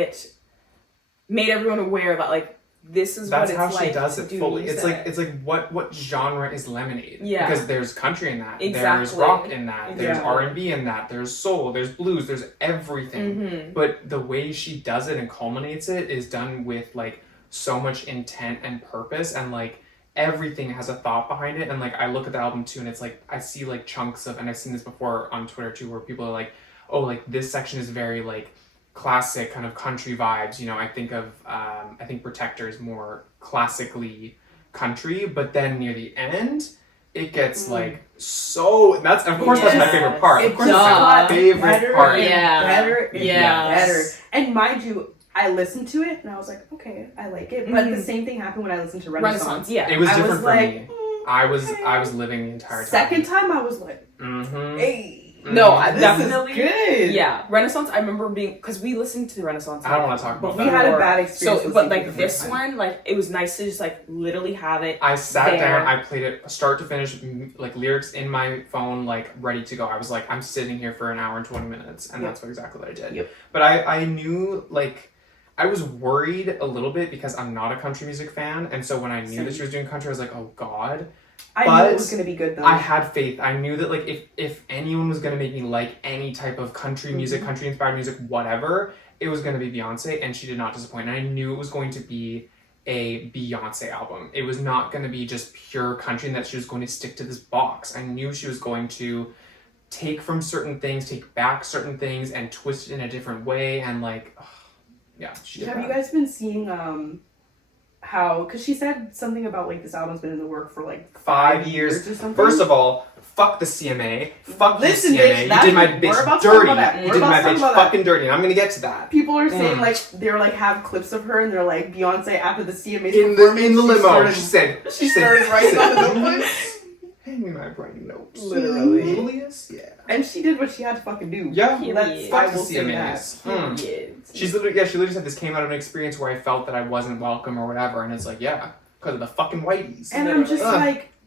everyone aware that, like, this is That's what how it's she like does to it do fully. music. It's like what genre is Lemonade? Yeah. Because there's country in that. Exactly. There's rock in that. There's Exactly. R&B in that. There's soul. There's blues. There's everything. But the way she does it and culminates it is done with like so much intent and purpose, and like everything has a thought behind it. And like I look at the album too, and it's like I see like chunks of, and I've seen this before on Twitter too, where people are like, oh, like this section is very like classic kind of country vibes. You know, I think of I think Protector is more classically country, but then near the end it gets like so that's of course that's my favorite part. Of course that's my favorite part. Better and Yes. better. And mind you, I listened to it and I was like, okay, I like it. But the same thing happened when I listened to Renaissance. Yeah. It was I different was for like, me. I was living the entire time. Second time I was like, Mm-hmm. hey. No, I This definitely. is good. Yeah, Renaissance. I remember being, because we listened to the Renaissance. I don't want to talk about We that. had a bad experience. So, listening but to like it the this first time. one, like it was nice to just like literally have it. I sat there. down, I played it start to finish, like lyrics in my phone, like ready to go. I was like, I'm sitting here for an hour and 20 minutes, and that's exactly what I did. Yep. But I knew, like, I was worried a little bit because I'm not a country music fan, and so when I knew that she was doing country, I was like, oh god. I knew it was going to be good though. I had faith. I knew that like if anyone was gonna make me like any type of country music, country inspired music, whatever, it was gonna be Beyonce, and she did not disappoint. And I knew it was going to be a Beyonce album. It was not gonna be just pure country and that she was going to stick to this box. I knew she was going to take from certain things, take back certain things, and twist it in a different way. And like, yeah, she did Have that. you guys been seeing how, because she said something about like this album's been in the work for like 5 years. or something. First of all, fuck the CMA. Fuck Listen, the CMA. bitch, You that's did my what- we're bitch about to talk dirty. about that. You We're did about my to talk bitch about that. fucking dirty, and I'm gonna get to that. People are saying like they're like have clips of her and they're like Beyonce after the CMA In the limo, she said she started writing on the notebooks. Hand me my writing notes. Literally. Julius? Yeah. And she did what she had to fucking do. Yeah. That's, Fuck I the will say that. CMAs. Period. She literally said this came out of an experience where I felt that I wasn't welcome or whatever, and it's like, yeah, because of the fucking whiteys. And I'm just Ugh.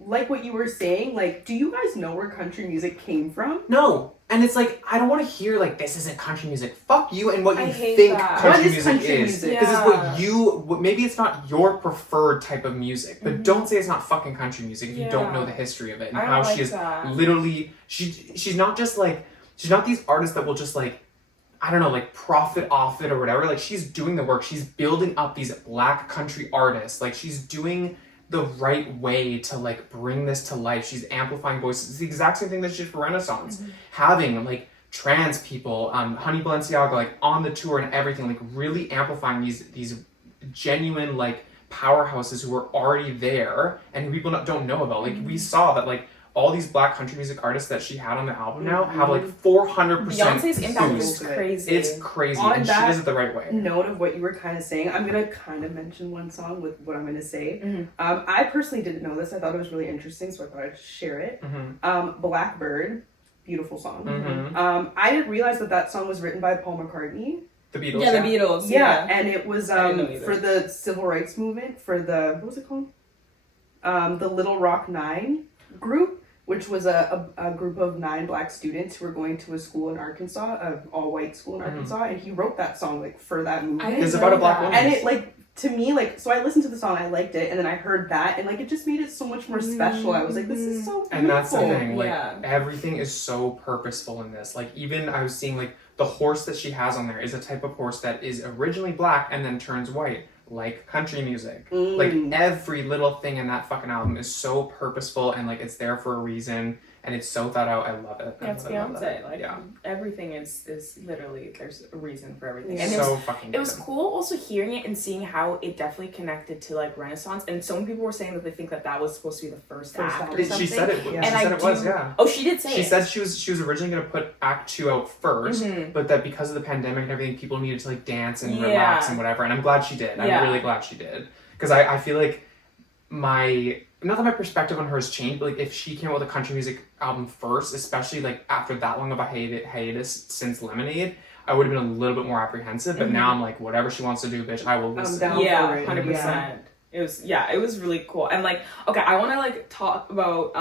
like what you were saying, like, do you guys know where country music came from? No. And it's like, I don't want to hear, like, this isn't country music. Fuck you and what you I hate think that. country What is music country is. music? Because it's maybe it's not your preferred type of music, but don't say it's not fucking country music if you don't know the history of it. And I don't how like she is that. literally, she's not just like, she's not these artists that will just like, I don't know, like profit off it or whatever. Like she's doing the work. She's building up these black country artists. Like she's doing the right way to like bring this to life. She's amplifying voices. It's the exact same thing that she did for Renaissance. Having like trans people, Honey Balenciaga, like on the tour and everything, like really amplifying these genuine like powerhouses who were already there and who people don't know about. Like we saw that like all these black country music artists that she had on the album now have like 400% Beyonce's impact boost. is crazy. It's crazy, On and she that does it the right way. Note of what you were kind of saying, I'm gonna kind of mention one song with what I'm gonna say. Mm-hmm. I personally didn't know this. I thought it was really interesting, so I thought I'd share it. Blackbird, beautiful song. I didn't realize that song was written by Paul McCartney. The Beatles. Yeah, the Beatles. Yeah, and it was I didn't know either. for the civil rights movement, for the, what was it called? The Little Rock Nine group, which was a group of 9 black students who were going to a school in Arkansas, an all-white school in Arkansas, and he wrote that song like for that movement. It's about a black woman. And it like, to me, like, so I listened to the song, I liked it, and then I heard that, and like it just made it so much more special. I was like, this is so beautiful. And that's the thing, like Yeah. everything is so purposeful in this. Like even I was seeing like the horse that she has on there is a type of horse that is originally black and then turns white, like country music. Like every little thing in that fucking album is so purposeful and like it's there for a reason and it's so thought out. I love it. Yeah, it's Beyonce. Like yeah. everything is literally, there's a reason for everything. And And it was cool also hearing it and seeing how it definitely connected to like Renaissance. And some people were saying that they think that was supposed to be the first act or something. She said it. Yeah. She said it was. Yeah. Oh, she did say She it. said she was originally going to put Act 2 out 1st, but that because of the pandemic and everything, people needed to like dance and relax and whatever. And I'm glad she did. I'm really glad she did. Because I feel like not that my perspective on her has changed, but like if she came out with a country music album first, especially like after that long of a hiatus since Lemonade, I would have been a little bit more apprehensive. But now I'm like, whatever she wants to do, bitch, I will listen. I'm down for it. 100%. It was really cool. And like, okay, I want to like talk about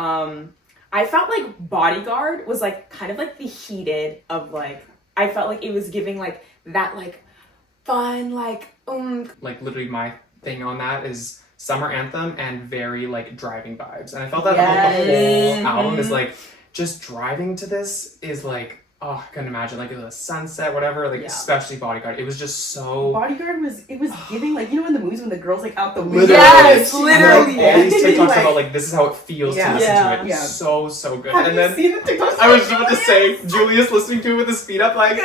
I felt like Bodyguard was like kind of like the heated of like, I felt like it was giving like that like fun like literally my thing on that is summer anthem and very like driving vibes, and I felt that about the whole album is like just driving to this is like, oh, I couldn't imagine like a sunset, whatever, like especially Bodyguard. It was just so Bodyguard was giving like, you know in the movies when the girl's like out the window. Yes, literally. All these TikToks about like this is how it feels to listen to it. Yeah. So good. Have and you then seen the TikToks? I was just about to say Julius listening to it with his feet up like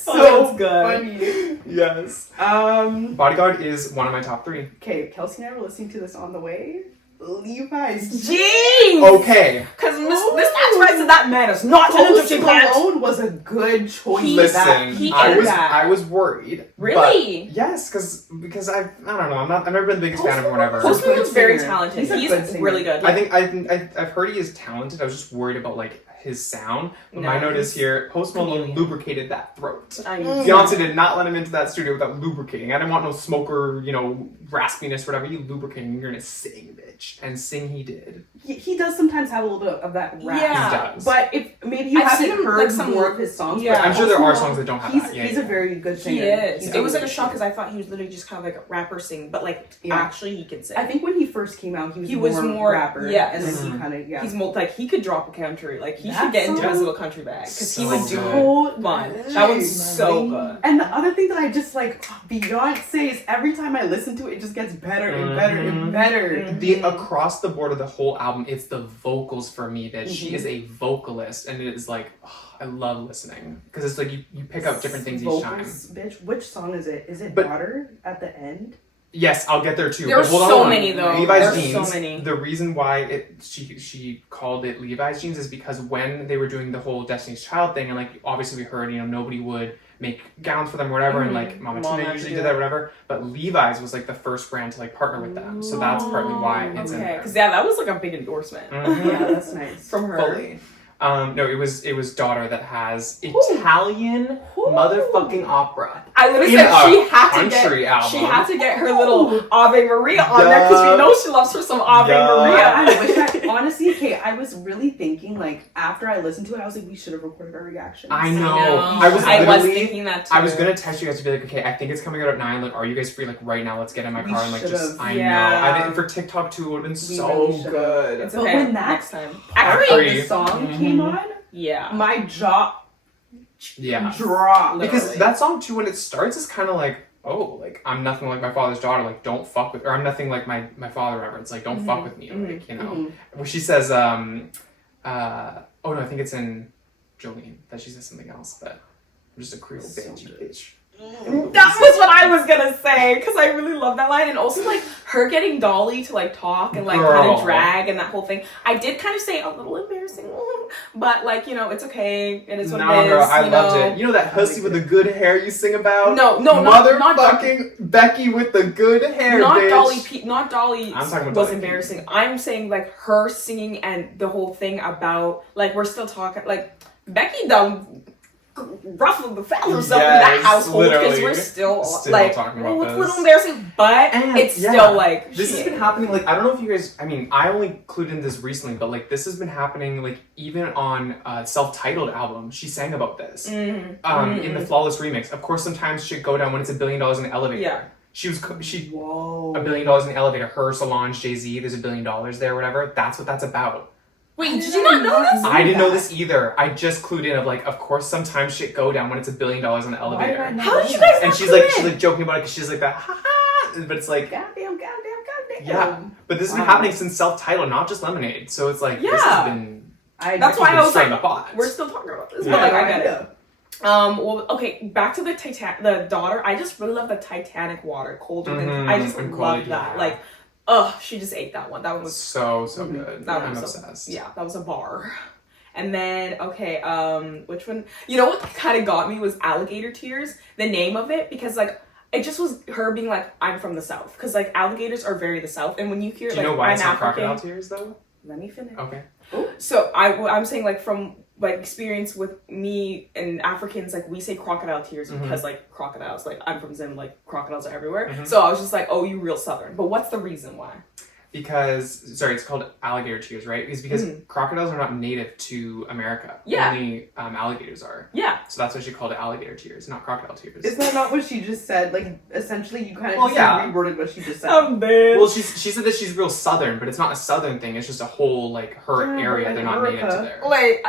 so good. Funny. Yes. Bodyguard is one of my top 3. Okay, Kelsey and I were listening to this on the way. Levi's Jeans! Okay. Because Miss That's Right to that man is not Post to pants. Malone was a good choice. Listen, I was worried. Really? But yes, because I don't know. I've never been the biggest fan of him or whatever. Post Malone's very talented. He's really good. I've heard he is talented. I was just worried about like his sound. But my note is here, Post Malone lubricated that throat. Beyoncé did not let him into that studio without lubricating. I didn't want no smoker, raspiness, whatever. You lubricating, you're gonna sing, bitch. And sing he did. He does sometimes have a little bit of that rap. Yeah. He does. But if maybe you haven't heard like, more of his songs. Yeah. But I'm sure there are songs that don't have that. He's a very good singer. He is. He's It was like a really shock because I thought he was literally just kind of like a rapper sing, but like actually he can sing. I think when he first came out, he was more rapper. Yeah. And then he kind of, He's more, like, he could drop a country. Like, he should get into his little country bag. Because he would do fun. That one's so good. And the other thing that I just like, Beyonce is every time I listen to it, it just gets better and better and better. The across the board of the whole album, it's the vocals for me that she is a vocalist, and it is like, I love listening because it's like you pick up different things each time. Bitch, which song is it? Is it Daughter at the end? Yes, I'll get there too. There's so many though. Levi's Jeans. So many. The reason why she called it Levi's Jeans is because when they were doing the whole Destiny's Child thing, and like obviously we heard nobody would make gowns for them or whatever, and like Mama Tina usually did that, whatever. But Levi's was like the first brand to like partner with them, so that's partly why it's in there. Because that was like a big endorsement. Yeah, that's nice from her. Fully. No, it was Daughter that has Italian motherfucking opera. I literally said she had to get her little Ave Maria on there because we know she loves her some Ave Maria. I wish that, honestly, okay, I was really thinking like after I listened to it, I was like, we should have recorded our reactions. I know. I was thinking that too. I was gonna text you guys to be like, okay, I think it's coming out at 9. Like, are you guys free? Like right now, let's get in my car and like just. I know. I think for TikTok too, it would have been so good. It's but okay. when that next time, actually the song came on, my jaw dropped. Because that song too, when it starts, is kind of like, oh, like I'm nothing like my father's daughter. Like don't fuck with, or I'm nothing like my father ever. It's like don't fuck with me. Like where she says, oh no, I think it's in Jolene that she says something else, but I'm just a Creole bitch. That was what I was gonna say because I really love that line, and also like her getting Dolly to like talk and like kind of drag and that whole thing. I did kind of say a little embarrassing, but like it's okay. It is what it is. Girl, I loved it. You know that hussy with the good hair you sing about? No, motherfucking Becky with the good hair. Not bitch. Not Dolly. I'm talking about was Dolly. Embarrassing. I'm saying like her singing and the whole thing about like we're still talking like Becky done ruffled the feathers up in that household because we're still like talking about it's a little embarrassing, but it's still like this has been happening. Like I don't know if you guys. I mean, I only clued in this recently, but like this has been happening. Like even on self-titled album, she sang about this in the Flawless remix. Of course, sometimes shit go down when it's $1 billion in the elevator. Yeah. She $1 billion in the elevator. Her, Solange, Jay-Z. There's $1 billion there, whatever. That's what that's about. Wait, did you not know this? I didn't know this either. I just clued in of like, of course, sometimes shit go down when it's $1 billion on the elevator. How did you guys And not she's clue like in? joking about it because she's like that, ha ha. But it's like, Goddamn. yeah. But this has been happening since self-titled, not just Lemonade. So it's like, this Yeah. has been. That's why I was stirring like, the pot. we're still talking about this, Yeah. but like I get it. Well, okay, back to the daughter. I just really love the Titanic water, colder than I just and love cold, that. yeah. Like, she just ate that one. That one was so good. that I'm one was obsessed. yeah, that was a bar. And then which one? You know what kind of got me was Alligator Tears, the name of it, because like it just was her being like, I'm from the South, because like alligators are very the South, and when you hear Do you like know why I'm it's not African, crocodile tears though? let me finish. Okay. So I'm saying like from like experience with me and Africans, like we say crocodile tears because like crocodiles, like I'm from Zim, like crocodiles are everywhere. So I was just like, oh, you real Southern. But what's the reason why? Because it's called alligator tears, right? It's because crocodiles are not native to America. Yeah. Only alligators are. Yeah. So that's why she called it alligator tears, not crocodile tears. Is that not what she just said? Like, essentially, you kind of Well, just yeah. reworded what she just said. I'm dead. Well, she said that she's real Southern, but it's not a Southern thing. It's just a whole like her Yeah, area. but They're not native to America. there. Wait,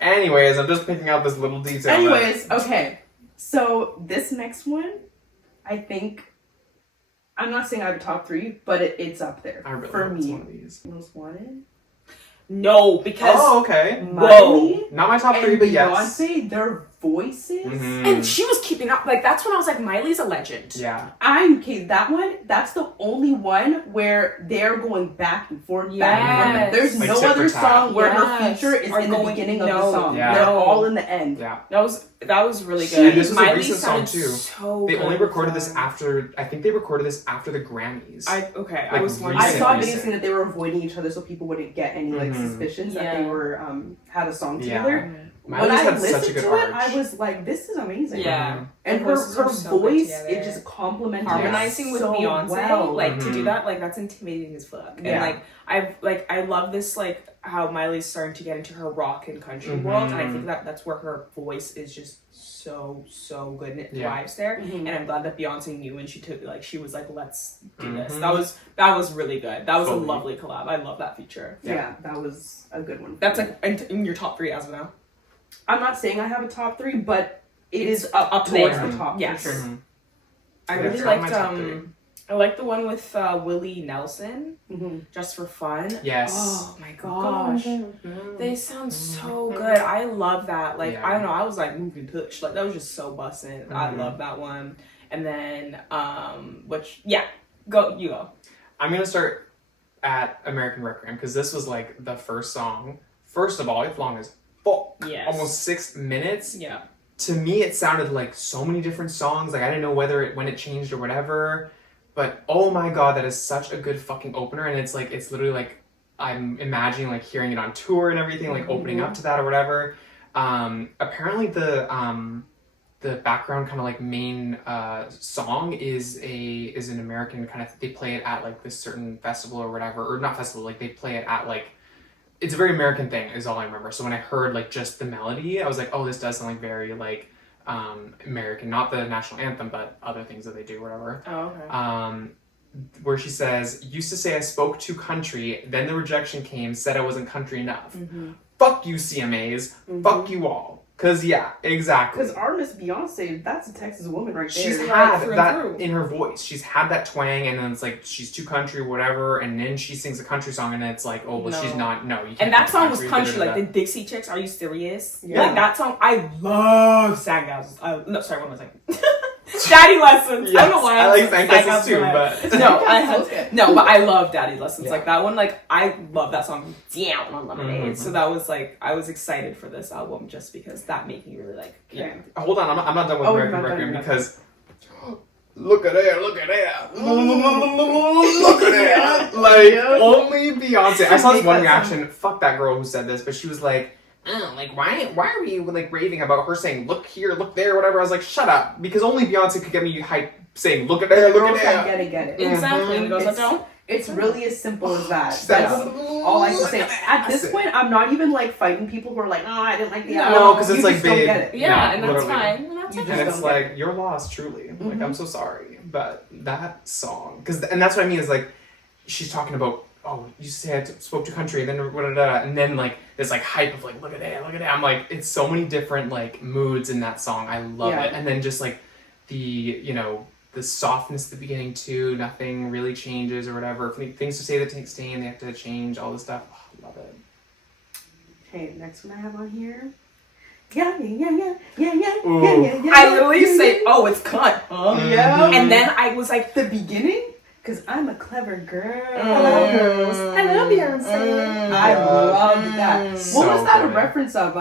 Anyways, I'm just picking out this little detail. Anyways, okay. So this next one, I think, I'm not saying I have a top 3, but it's up there I really for hope it's me. one of these. Most Wanted, no, because Oh, okay. Miley, Not my top 3, and but yes. Beyonce, their voices. and she was keeping up. Like that's when I was like, Miley's a legend. Yeah. That one, that's the only one where they're going back and forth, back and forth. Yes. There's Like no tit for other tat. song where her Yes. feature is Are in the going- beginning of no. the song. Yeah. They're all in the end. Yeah. That was really good. And this was a Miley recent song, sounded too. So They good only with recorded that. this after. I think they recorded this after the Grammys. I Like, was wondering. I saw videos recent. saying that they were avoiding each other so people wouldn't get any like suspicions that they Yeah. were had a song Yeah. together. Miley's When I had listened such a good to arch. it, I was like, "This is amazing." Yeah. and The her voices are so good voice together. it just complemented Harmonizing with so Beyonce, well. like to do that, like that's intimidating as fuck. Yeah. And I love this, like how Miley's starting to get into her rock and country world, and I think that's where her voice is just so good and it thrives there. And I'm glad that Beyonce knew when she was like, let's do this. That was really good. That was Fully. a lovely collab. I love that feature. Yeah, that was a good one. That's like in your top 3 as of now. I'm not saying I have a top 3, but it's up up towards there. the top. Yes. For sure. I Yeah, really it's not my liked top 3. I liked the one with Willie Nelson, Mm-hmm. Just for Fun. Yes. Oh my gosh. They sound so good. I love that. Like, Yeah. I don't know. I was like, move and touch. Like, that was just so bussin'. I love that one. And then, go. I'm gonna start at American Requiem because this was like the first song. First of all, it's long as fuck. Yes. Almost 6 minutes. Yeah. To me, it sounded like so many different songs. Like I didn't know when it changed or whatever. But oh my god, that is such a good fucking opener. And it's literally like I'm imagining like hearing it on tour and everything, like opening up to that or whatever. Apparently the background kind of like main song is an American kind of, they play it at like this certain festival or whatever, or not festival, like they play it at like, it's a very American thing is all I remember. So when I heard like just the melody, I was like, oh, this does sound like very like American, not the national anthem, but other things that they do, whatever. Oh, okay. Where she says, used to say I spoke too country, then the rejection came, said I wasn't country enough. Fuck you, CMAs. Fuck you all. Cause yeah, exactly. Because our Miss Beyonce, that's a Texas woman right there. She's Right, had through and that through. in her voice. She's had that twang, and then it's like she's too country, whatever, and then she sings a country song, and then it's like, oh, well, No. she's not. No, you can't. And that be song was country, da-da-da-da. like the Dixie Chicks. Are you serious? Yeah. Like that song, I love Sandhouses. No, sorry, what was I saying? Daddy Lessons. I don't know why I like Sandhouses too, Sandhouses. but No, Okay. but I love Daddy Lessons. Yeah. Like that one, like I love that song down on Lemonade. So that was like, I was excited for this album just because that made me really like, yeah. hold on, I'm not done with Oh, American you're not Requiem done. because look at that, look at that, look at that. Like only Beyonce. I saw this one reaction. Fuck that girl who said this, but she was like, oh, like why are we like raving about her saying look here, look there, whatever? I was like, shut up, because only Beyonce could get me hype saying look at that, look Girls at that that. get it. Exactly. And it goes like, It's- no. It's really as simple as that. That's That's all I can say. At this point, I'm not even like fighting people who are like, oh, I didn't like the No, album. No, because You it's like just don't big. get it. Yeah, and that's literally. fine. And that's You okay. And just it's don't like your loss, truly. Like I'm so sorry, but that song, and that's what I mean is like she's talking about oh, you say I spoke to country, and then and then like this like hype of like look at that. I'm like, it's so many different like moods in that song. I love it. And then just like the the softness at the beginning too. Nothing really changes or whatever. Things to say that take staying, they have to change all this stuff. Oh, love it. Okay, next one I have on here. Yeah. I literally say, oh, it's cunt. Yeah. And then I was like, the beginning, because I'm a clever girl. I love girls. I love Beyoncé. I loved that. So What was that good. a reference of?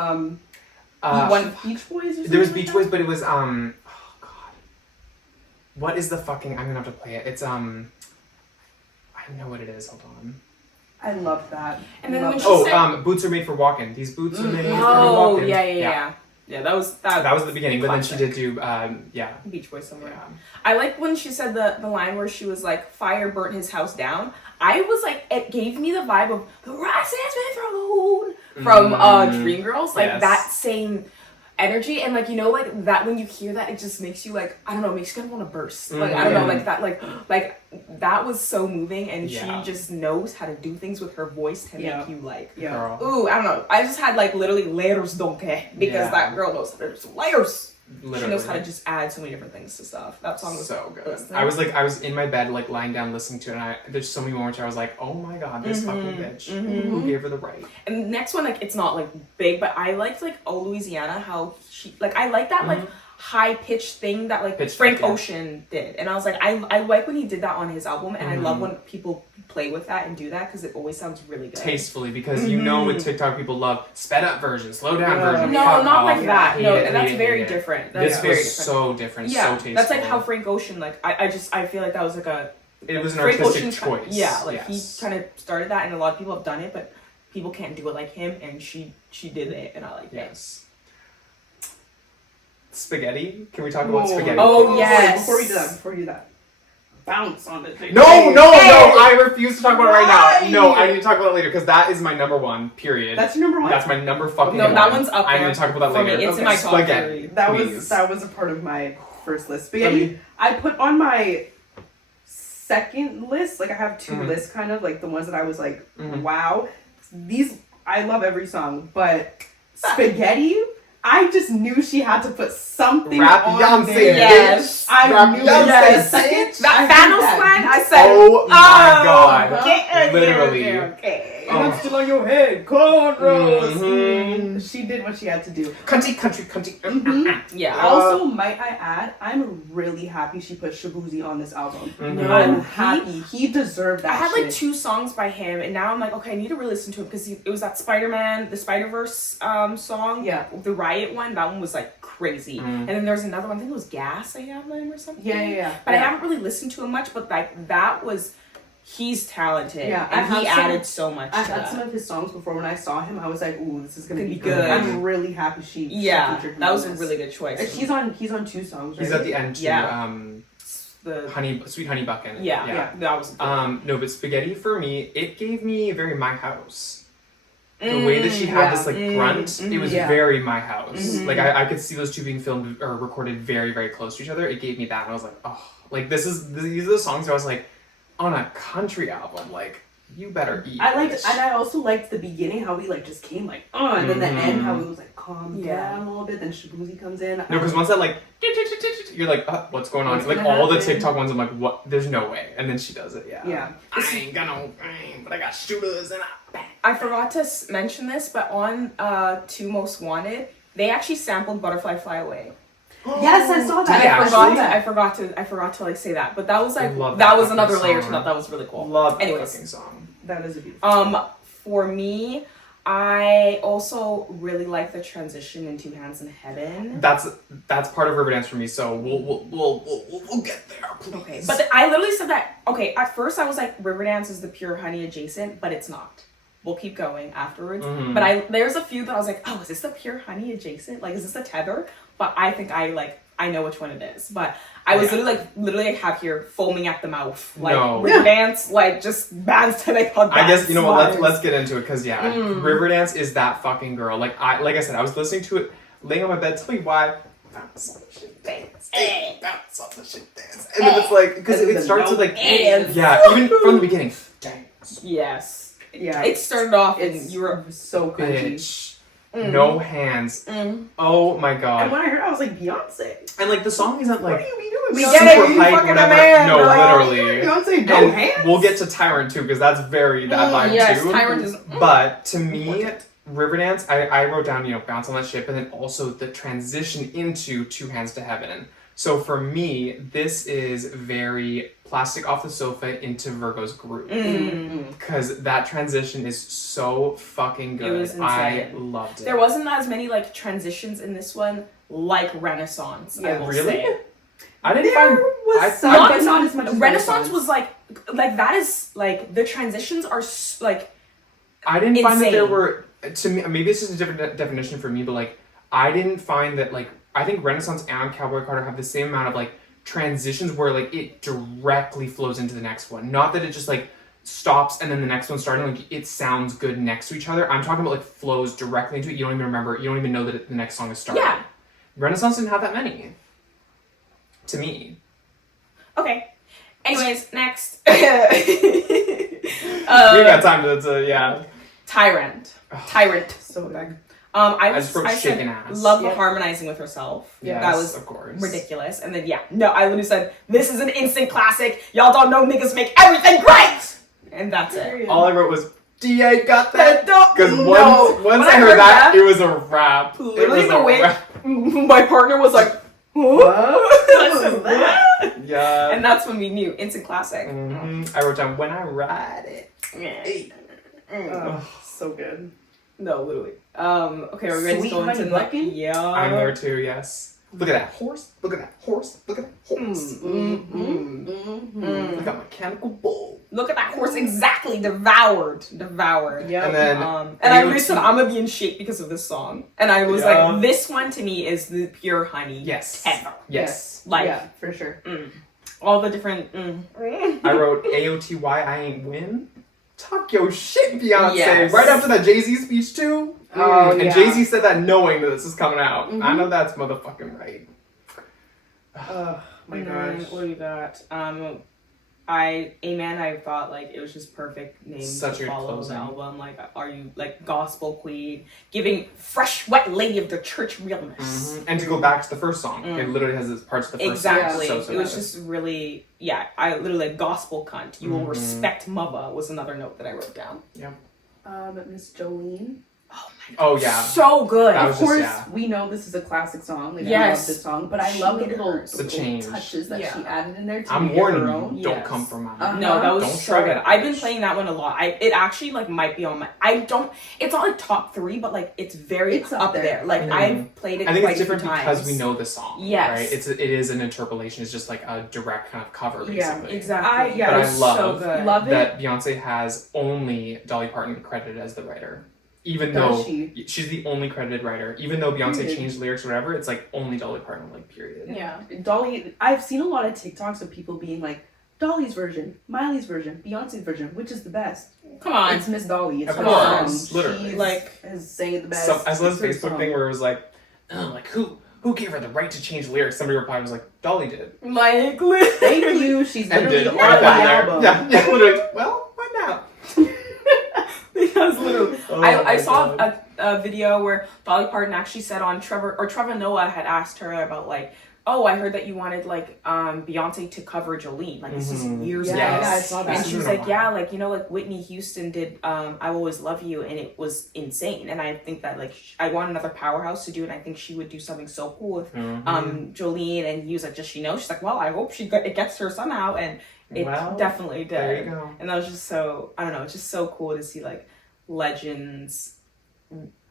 One Beach Boys or something? There was Beach Boys, but it was oh god, what is the fucking? I'm gonna have to play it. It's I know what it is. Hold on. I love that. And then when she said, boots are made for walking. These boots are made for oh walking. yeah. That was the beginning. But then classic. she did do Beach Boys somewhere. Yeah. I like when she said the line where she was like, fire burnt his house down. I was like, it gave me the vibe of the rise is made from the moon from Dreamgirls, like that same energy. And like, like that, when you hear that, it just makes you like, I don't know, it makes you kind of want to burst. Like, I don't know, like that, like that was so moving. And she just knows how to do things with her voice to make you like, Girl. ooh, I don't know. I just had like literally layers donkey because that girl knows how to do some layers. Literally. She knows how to just add so many different things to stuff. That song was so good. I was in my bed, like lying down listening to it, and there's so many moments where I was like, oh my god, this fucking bitch. Who gave her the right? And the next one, like, it's not like big, but I liked like Oh Louisiana, how she like I like that like high pitched thing that like Frank Ocean did. And I was like, I like when he did that on his album, and I love when people play with that and do that because it always sounds really good. Tastefully, because with TikTok people love sped up versions, slow down versions. No, not like that. No, and that's very different. This was so different, so tasteful. That's like how Frank Ocean, like I feel like that was like it was an Frank artistic Ocean choice. He kind of started that, and a lot of people have done it, but people can't do it like him, and she did it, and I like it. Spaghetti? Can we talk about spaghetti? Oh yes. Before we do that, bounce on it. No, I refuse to talk about it right now. No, I need to talk about it later because that is my number one. Period. That's your number one. That's my number fucking. No, that one's up there. I'm gonna talk about that later. It's in my top spaghetti. That was a part of my first list. Spaghetti. I put on my second list. Like I have two lists, kind of like the ones that I was like, wow, these I love every song, but spaghetti. I just knew she had to put something on Beyoncé, there. Yes. I knew Yes. that Thanos line, I said, oh my god. Literally. Okay. I'm still on your head, cornrows. She did what she had to do. Country. Yeah. Also, might I add, I'm really happy she put Shabuzi on this album. I'm happy. He deserved that. I had like 2 songs by him, and now I'm like, okay, I need to really listen to it because it was that Spider-Man, the Spider-Verse song. Yeah. The Riot one. That one was like crazy. And then there's another one. I think it was Gas. I have him or something. Yeah. But I haven't really listened to him much. But like that was. He's talented, and he added so much to I've had that. some of his songs before. When I saw him, I was like, ooh, this is going to be good. I'm really happy she featured him. That was a really good choice. He's on 2 songs, right? He's at the end too. The Sweet Honey Bucket. Yeah. That was good. No, but Spaghetti for me, it gave me very My House. The way that she had this like grunt, it was very My House. Like I could see those two being filmed or recorded very, very close to each other. It gave me that, and I was like, oh, like these are the songs where I was like, on a country album, like you better eat. I also liked the beginning, how we like just came like and then the end, how it was like calm down a little bit. Then Shabuzi comes in. No, because once that like you're like, what's going on? Like all the TikTok ones, I'm like, what? There's no way. And then she does it. Yeah. I ain't got no brain, but I got shooters and I forgot to mention this, but on 2 Most Wanted, they actually sampled Butterfly Fly Away. Yes, I saw that. I forgot to like say that, but that was like that was another layer to that. That was really cool. Love that fucking song. That is a beautiful song. For me, I also really like the transition in Two Hands in Heaven. That's part of Riverdance for me. So we'll get there. Please. Okay, but I literally said that. Okay, at first I was like, Riverdance is the Pure Honey adjacent, but it's not. We'll keep going afterwards. But there's a few that I was like, oh, is this the Pure Honey adjacent? Like, is this a tether? But I think I know which one it is. But I was literally I have here foaming at the mouth. Like, Riverdance, like, just bands to make hot. I guess, you know what, let's get into it, because, Riverdance is that fucking girl. Like I said, I was listening to it, laying on my bed, tell me why. Bounce on the shit dance. Bounce on the shit dance. And then it's like, because it starts with like, even from the beginning. Yes. Yeah. It started off in It's Europe. so cringy. Bitch. No hands. Oh my And god. when I heard it, I was like, Beyonce. And like the song isn't What like do you be doing? We Beyonce? get it, super you hype, fucking a whatever. man, No, bro. literally. Beyonce, no And hands. we'll get to Tyrant too, because that's very that vibe Yes, too. Tyrant is. But to me, Riverdance, I wrote down, bounce on that ship, and then also the transition into Two Hands to Heaven. So for me, this is very Plastic Off the Sofa into Virgo's Groove. Because that transition is so fucking good. It was I insane. loved it. There wasn't as many like transitions in this one like Renaissance. I will Really? say. I didn't There find... was some, Not- but not as much as Renaissance was like that is like the transitions are like I didn't find that there insane. were... To me, maybe it's just a different definition for me, but like, I didn't find that like... I think Renaissance and Cowboy Carter have the same amount of like transitions where like it directly flows into the next one. Not that it just like stops and then the next one's starting. Like it sounds good next to each other. I'm talking about like flows directly into it. You don't even remember. You don't even know that the next song is starting. Yeah. Renaissance didn't have that many. To me. okay. Anyways, next. We ain't got time to yeah. Tyrant. so bad. I just wrote said shaking ass. love Yep. harmonizing with herself. Yes, That was of course. ridiculous. And then I literally said, "This is an instant classic. Y'all don't know niggas make everything great." And that's it. All I wrote was DA got that. Because No. once When I heard that, it was a rap. Literally it was the a way rap. my partner was like, What I said, was that? Yeah. and that's when we knew instant classic. I wrote down when I ride it. Yeah. Oh, so good. No, literally. Okay, are we ready Sweet to go into Honey Bucket? Yeah. I'm there too, yes. Look at that horse. Look at that horse. Look at that horse. Look at that mechanical bull. Look at that horse, exactly devoured. Yeah. And then And I really said I'm gonna be in shape because of this song. And I was Yeah. like, this one to me is the pure honey Yes. ever. Yes. Like yeah, for sure. all the different. I wrote AOTY I ain't win. Talk your shit, Beyonce. Yes. Right after that Jay-Z speech too. Oh, And yeah. Jay-Z said that knowing that this is coming out. I know that's motherfucking right. Oh my gosh. What do we got? I thought like it was just perfect name Such to a good follow closing. the album. Like, are you like gospel queen, giving fresh wet lady of the church realness? And to go back to the first song, it literally has its parts of the first Exactly. song. So It was good. just really, I literally like gospel cunt. You will respect mother was another note that I wrote down. Miss Jolene. Oh yeah. So good. That Of was just, course, yeah. we know this is a classic song. Like, Yes. I love this song, but I She love the did little, hers. the The little change. touches that Yeah. she added in there to I'm make it warning her you. own. Don't Yes. come for mine. No, that was Don't so try good. it. I've been playing that one a lot. It actually like might be on my. It's not like top 3, but like it's very It's up up there. there. Like I've played it. I think quite it's different a few because times. we know the song. Yes. Right? It is an interpolation. It's just like a direct kind of cover, basically. Yeah, Exactly. yeah, But it I was love so good. Love it. that Beyonce has only Dolly Parton credited as the writer. Even Does though she? she's the only credited writer. Even though Beyonce Period. changed lyrics or whatever, it's like only Dolly Parton, like, period. Yeah. Dolly, I've seen a lot of TikToks of people being like, Dolly's version, Miley's version, Beyonce's version, which is the best? Come on. It's Miss Dolly. It's Of her course, song. literally. She Like- is saying the best. So I saw this It's her Facebook song. thing where it was like, oh, like who gave her the right to change lyrics? Somebody replied was like, Dolly did. Like, Thank you. She's And literally did on right the then and there. album. Yeah, literally. Well, why not? because literally, Oh I my saw God. a video where Dolly Parton actually said on Trevor Noah had asked her about like, oh, I heard that you wanted like Beyonce to cover Jolene. Like this is years ago. Yeah, I saw that. And she was This is like, a yeah, while. like, you know, like Whitney Houston did I Will Always Love You, and it was insane. And I think that like I want another powerhouse to do it, and I think she would do something so cool with Jolene. And he was like, does she know? She's like, well, I hope it gets her somehow. And it Well, definitely did. There you go. And that was just so, I don't know, it's just so cool to see like legends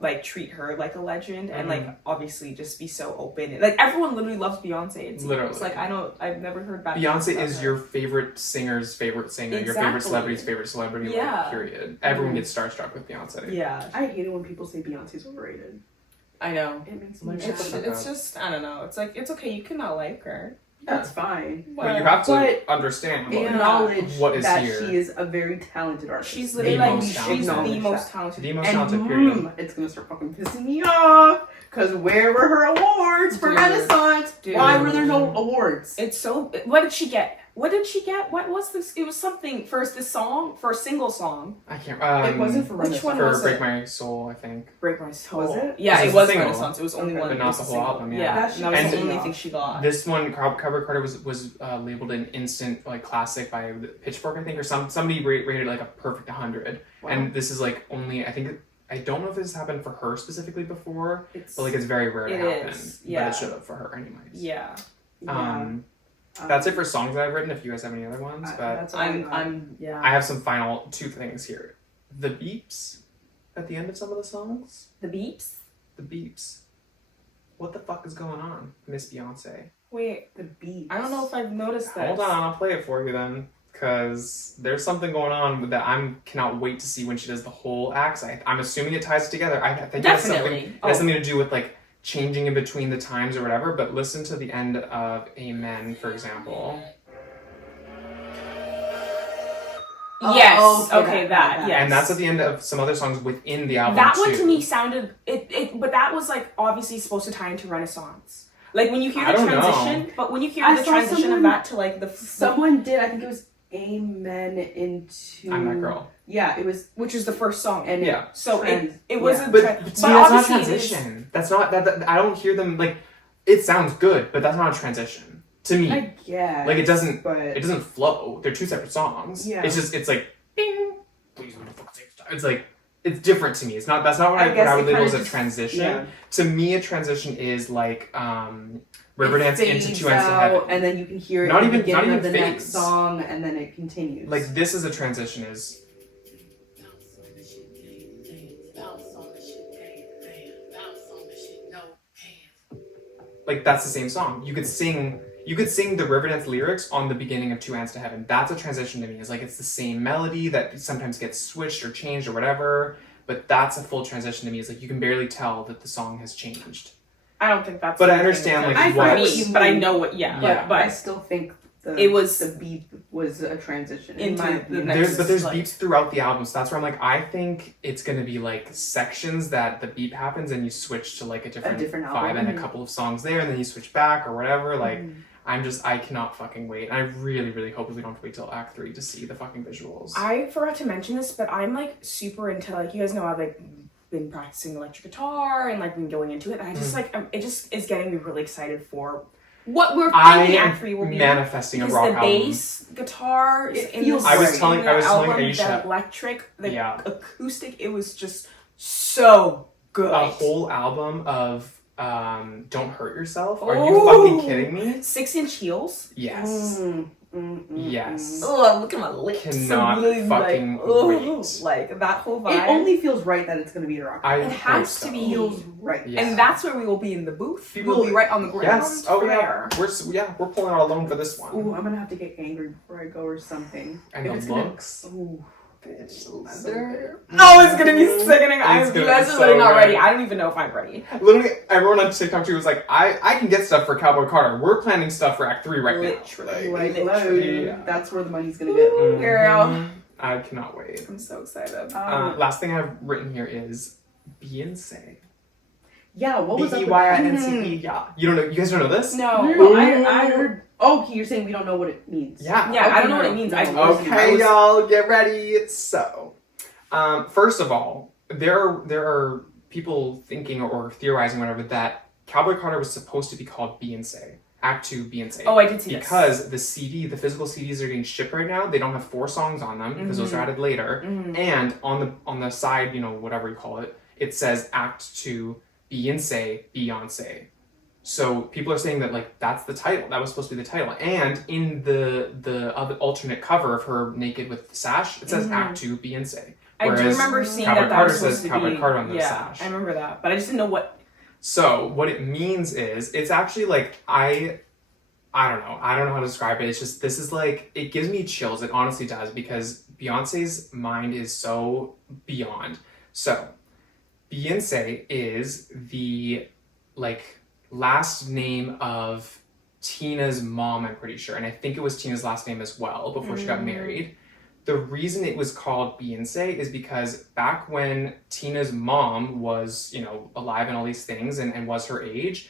like treat her like a legend and like obviously just be so open. Like everyone literally loves Beyonce. It's Literally. like I've never heard bad things Beyonce about is her. your favorite singer's favorite singer, your favorite Exactly. celebrity's favorite celebrity, Yeah. like, period. Everyone gets starstruck with Beyonce. Yeah, I hate it when people say Beyonce's overrated. I know. It makes me Like, mad. shut the fuck It's up. just, I don't know. It's like, it's okay. You cannot like her. That's fine. But you have to But understand what, Acknowledge what is that here. she is a very talented artist. She's literally The like, most she's talented. the most talented. the most And talented, period. it's gonna start fucking pissing me off. Cause where were her awards for Dude. Renaissance? Dude. Why were there no awards? It's so, what did she get? What did she get? What was this? It was something for this song, for a single song. I can't. It wasn't for Which Renaissance. one for was Break it? My Soul, I think. Break My Soul. Was it? Yeah, This it is was a single. Renaissance. It was only Okay. one. But it not was the a whole single. album, yeah. Yeah, That that was shit the pissed only me thing off. she got. This one, Cowboy Carter was labeled an instant like classic by Pitchfork, I think, or somebody rated like a perfect 100. Wow. And this is like only, I think, I don't know if this happened for her specifically before, It's, but like it's very rare to It happen. is, yeah. But it should have for her anyways. yeah. That's it for songs that I've written. If you guys have any other ones, but That's all I got. I'm yeah. I have some final 2 things here. The beeps at the end of some of the songs. The beeps. The beeps. What the fuck is going on, Miss Beyonce? Wait, The beat. I don't know if I've noticed this. Hold on, I'll play it for you then. Because there's something going on that I cannot wait to see when she does the whole act. I'm assuming it ties it together. I think it has Definitely. something to do with like changing in between the times or whatever. But listen to the end of Amen, for example. Yes. Oh, okay, that. Yes. And that's at the end of some other songs within the album That too. one to me sounded but that was like obviously supposed to tie into Renaissance. Like when you hear I the don't know. transition, but when you hear I the saw transition someone- of that to like the Someone did. I think it was Amen into. I'm That Girl. Yeah, it was. which is the first song. And Yeah. So trans- it was yeah. a But tra- to me, but that's not a obviously it is- transition. That's not that. I don't hear them like. It sounds good, but that's not a transition to me. I guess. Like, it doesn't- But It doesn't flow. They're 2 separate songs. Yeah. It's like bing. Please motherfucker take time. It's like it's different to me. It's not. That's not what I I guess would it label kinda as a just- transition. yeah. To me, a transition is like Riverdance It into fades 2 Ends to out, Heaven. and then you can hear it Not at the even- not beginning even of the next fades. song, and then it continues. Like this is a transition. Is like that's the same song. You could sing the Riverdance lyrics on the beginning of 2 Ends to Heaven. That's a transition to me. It's like it's the same melody that sometimes gets switched or changed or whatever. But that's a full transition to me. It's like you can barely tell that the song has changed. I don't think that's. But I the thing understand, with like, it. what- For me, but I know what. Yeah. Yeah. but I But still think It was- the beat was a transition Into in my the opinion. next- There's like- beeps throughout the album, so that's where I'm like, I think it's gonna be like sections that the beep happens and you switch to like a different different vibe album. and a couple of songs there, and then you switch back or whatever. Like, Mhm. I cannot fucking wait. I really, really hope we don't have to wait till Act 3 to see the fucking visuals. I forgot to mention this, but I'm like super into like you guys know I've like been practicing electric guitar and like been going into it. And I just like it just is getting me really excited for what we're thinking Act 3 will be. Manifesting a Because rock the album. bass guitar It in feels this, I was right. telling in the album, Aisha. the electric, the Yeah. acoustic, it was just so good. A whole album of Don't Hurt Yourself. Are Ooh. you fucking kidding me? 6-inch heels. Yes. Yes. Ugh, look at my lips. Cannot Really, fucking like, ugh, wait. like that whole It vibe. only feels right that it's going to be a rock. I It hope has so. to be. feels right. Yeah. And that's where we will be in the booth. People- We'll be right on the ground. Yes. Oh there. yeah. We're pulling out alone for this one. Ooh, I'm gonna have to get angry before I go or something. And If the it's gonna- looks. Ooh, Bitch, leather. Oh, it's gonna be sickening. It's You gonna guys be are so really not good. ready. I don't even know if I'm ready. Literally, everyone on TikTok too was like, I can get stuff for Cowboy Carter. We're planning stuff for Act 3 right Literally. now. Like, Literally. load. That's where the money's gonna get. Ooh, girl. Mhm. I cannot wait. I'm so excited. Last thing I've written here is Beyoncé. Yeah, what was up with B-E-Y-N-C-E. Yeah. You don't know? You guys don't know this? No. No, I heard. Oh, okay, you're saying we don't know what it means. Yeah. Yeah, I Okay, don't know what no, it means. no. I Okay, was- y'all, get ready. So, first of all, there are people thinking or theorizing whatever that Cowboy Carter was supposed to be called Beyoncé, Act 2 Beyoncé. Oh, I did see this. Because the physical CDs are getting shipped right now. They don't have 4 songs on them because those are added later. Mhm. And on the side, whatever you call it, it says Act 2 Beyonce. So people are saying that like that's the title. That was supposed to be the title. And in the other alternate cover of her naked with the sash, it says Act 2 Beyonce. I do Whereas remember seeing Cowboy that Carter was supposed says to Cowboy be. Carter on the yeah, sash. I remember that, but I just didn't know what. So what it means is it's actually like I don't know how to describe it. It's just this is like it gives me chills. It honestly does because Beyonce's mind is so beyond. So Beyoncé is the like last name of Tina's mom, I'm pretty sure, and I think it was Tina's last name as well before she got married. The reason it was called Beyoncé is because back when Tina's mom was, alive and all these things and was her age,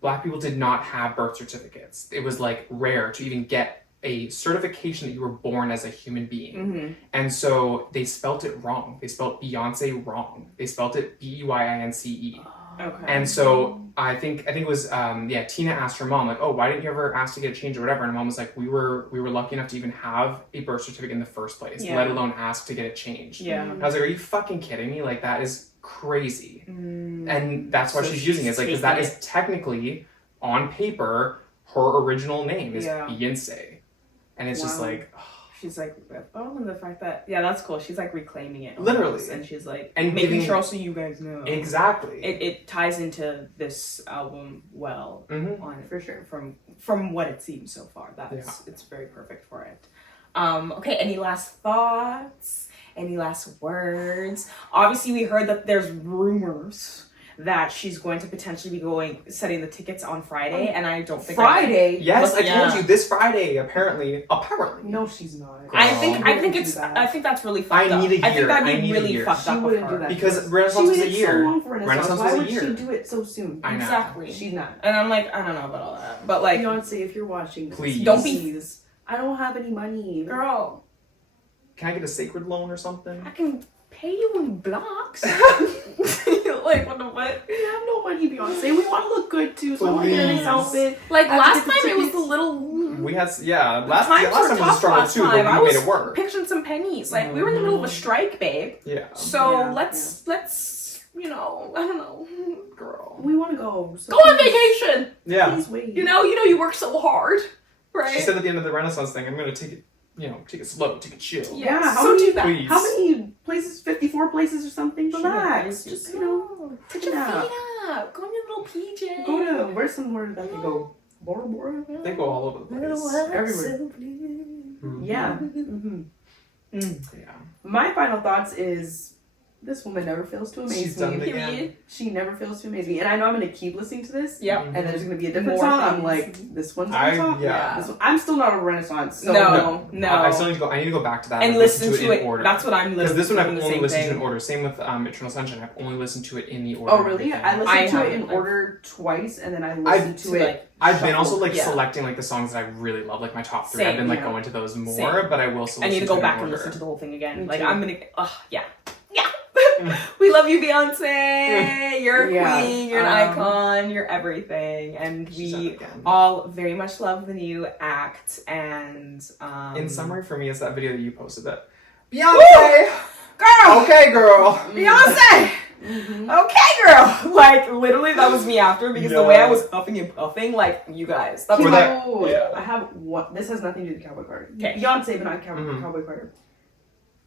Black people did not have birth certificates. It was like rare to even get a certification that you were born as a human being. Mm-hmm. And so they spelt it wrong. They spelt Beyonce wrong. They spelt it Beyince. Okay. And so I think it was Tina asked her mom, like, oh, why didn't you ever ask to get a change or whatever? And her mom was like, we were lucky enough to even have a birth certificate in the first place, let alone ask to get it changed. Yeah. And I was like, are you fucking kidding me? Like, that is crazy. Mm. And that's why she's using it. It's like, because that is technically on paper her original name is Beyonce. And it's just like, she's like, oh, and the fact that, that's cool. She's like reclaiming it. Literally. Almost, and she's like, and making sure also you guys know. Exactly. It ties into this album well, on for sure. From what it seems so far. It's very perfect for it. Okay, any last thoughts? Any last words? Obviously, we heard that there's rumors that she's going to potentially be setting the tickets on Friday, and I don't think Friday. Yes, I told you this Friday. Apparently. No, she's not. I think that's really fucked up. I need a year. I think that'd be really fucked up. She wouldn't do that because Renaissance was a year. So long for Renaissance Why was a would year. she do it so soon? I know. Exactly. She's not. And I'm like, I don't know about all that, but like, Beyonce, if you're watching, please don't be. I don't have any money, Girl, can I get a sacred loan or something? I can pay you in blocks. Like, what the fuck? We have no money, Beyonce. We want to look good too, so I want to get a nice outfit. Like, I last have to time get the it was tickets. the little. We had, last times time were was a tough struggle last too, time. but I we made was it work. Pitching some pennies. Like, we were in the middle of a strike, babe. Yeah. So let's, you know, I don't know, Girl. We want to go. So go on vacation. Yeah. Please wait. You know, you work so hard, right? She said at the end of the Renaissance thing, I'm going to take it slow, take it chill. Yeah, how many, do that. Please. How many places? 54 places or something? Relax. Just, put your feet up. Go in your little PJ. Go to, where's somewhere that they go? Bora Bora? They go all over the place. Everywhere. Yeah. Yeah. My final thoughts is this woman never fails to amaze She's done it me. again. She never fails to amaze me. And I know I'm going to keep listening to this. Yep. And then there's going to be a different More song. I'm things. like, this one's on top. Yeah. This one, I'm still not a Renaissance. So No. I still need to go. I need to go back to that And listen to it. in order. That's what I'm listening to. Because this one I've the only same listened to thing. in order. Same with Eternal Sunshine. I've only listened to it in the order. Oh, really? I listened to it in haven't. order twice, and then I listened to it. I've been also shuffled. selecting the songs that I really love, like my top 3. I've Same, been going to those more, Same. but I will still. I need to go back in and order. listen to the whole thing again. Me Like, too. I'm gonna. Yeah. We love you, Beyonce. You're a queen. You're an icon. You're everything. And we all very much love the new act. And in summary, for me, it's that video that you posted. That Beyonce, girl, okay, girl, Beyonce. Okay, girl. Like, literally, that was me after because the way I was huffing and puffing, like, you guys. That's what I have one. This has nothing to do with Cowboy Carter. Okay. Beyonce, but not Cowboy Carter.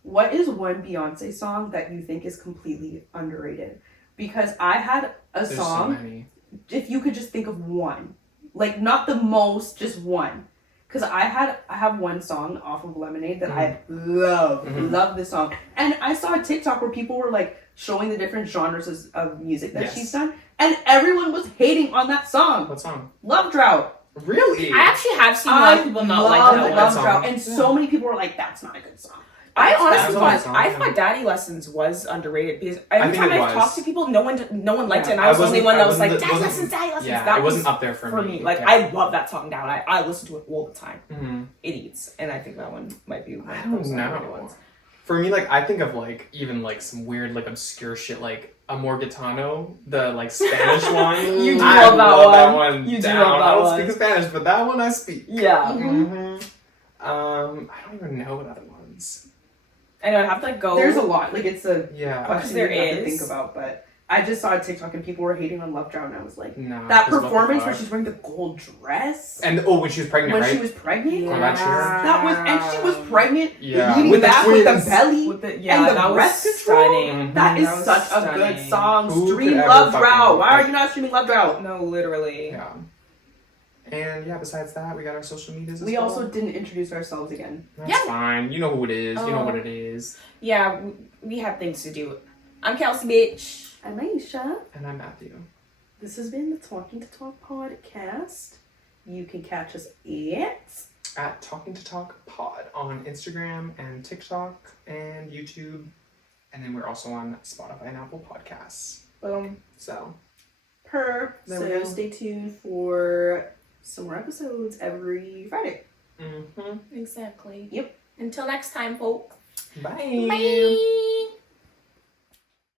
What is one Beyonce song that you think is completely underrated? Because I had a There's song. so many. If you could just think of one, like not the most, just one. Because I have one song off of Lemonade that I love this song, and I saw a TikTok where people were like showing the different genres of music that she's done, and everyone was hating on that song. What song? Love Drought. Really? I actually have seen a lot of people not like that Love one. Drought, and so many people were like, "That's not a good song." I honestly That's thought Daddy Lessons was underrated because every think time it I've was. talked to people, no one liked it, and I was the only one that was like, Daddy Lessons. Yeah, that it wasn't up there for me. Like, I love that song down. I listen to it all the time. Mm-hmm. It eats, and I think that one might be one I of don't those underrated know. ones. For me, I think of even some weird obscure shit like Amor Gitano, the Spanish one. You do I love that one. You do down. love that I don't one. speak Spanish, but that one I speak. Yeah. Mm-hmm. I don't even know what other ones. I know, I'd have to go. There's a lot. It's a Yeah. there is to think about, but I just saw a TikTok and people were hating on Love Drought, and I was like, No, that performance where she's wearing the gold dress and when she was pregnant, right? she was pregnant, Yeah. that was, and she was pregnant, Yeah. leaning With the back with the twins. belly, and the that breast was control. stunning. That is That was such a good stunning. song. Who Stream could ever Love fucking- Drought. Why are you not streaming Love Drought? No, literally. Yeah. And besides that, we got our social medias. We also didn't introduce ourselves again. That's fine. You know who it is. You know what it is. Yeah, we have things to do. I'm Kelsey, bitch. I'm Aisha. And I'm Matthew. This has been the Talking to Talk podcast. You can catch us at Talking to Talk Pod on Instagram and TikTok and YouTube. And then we're also on Spotify and Apple Podcasts. Boom. So So stay tuned for some more episodes every Friday. Mm-hmm. Exactly. Yep. Until next time, folks. Bye. Bye.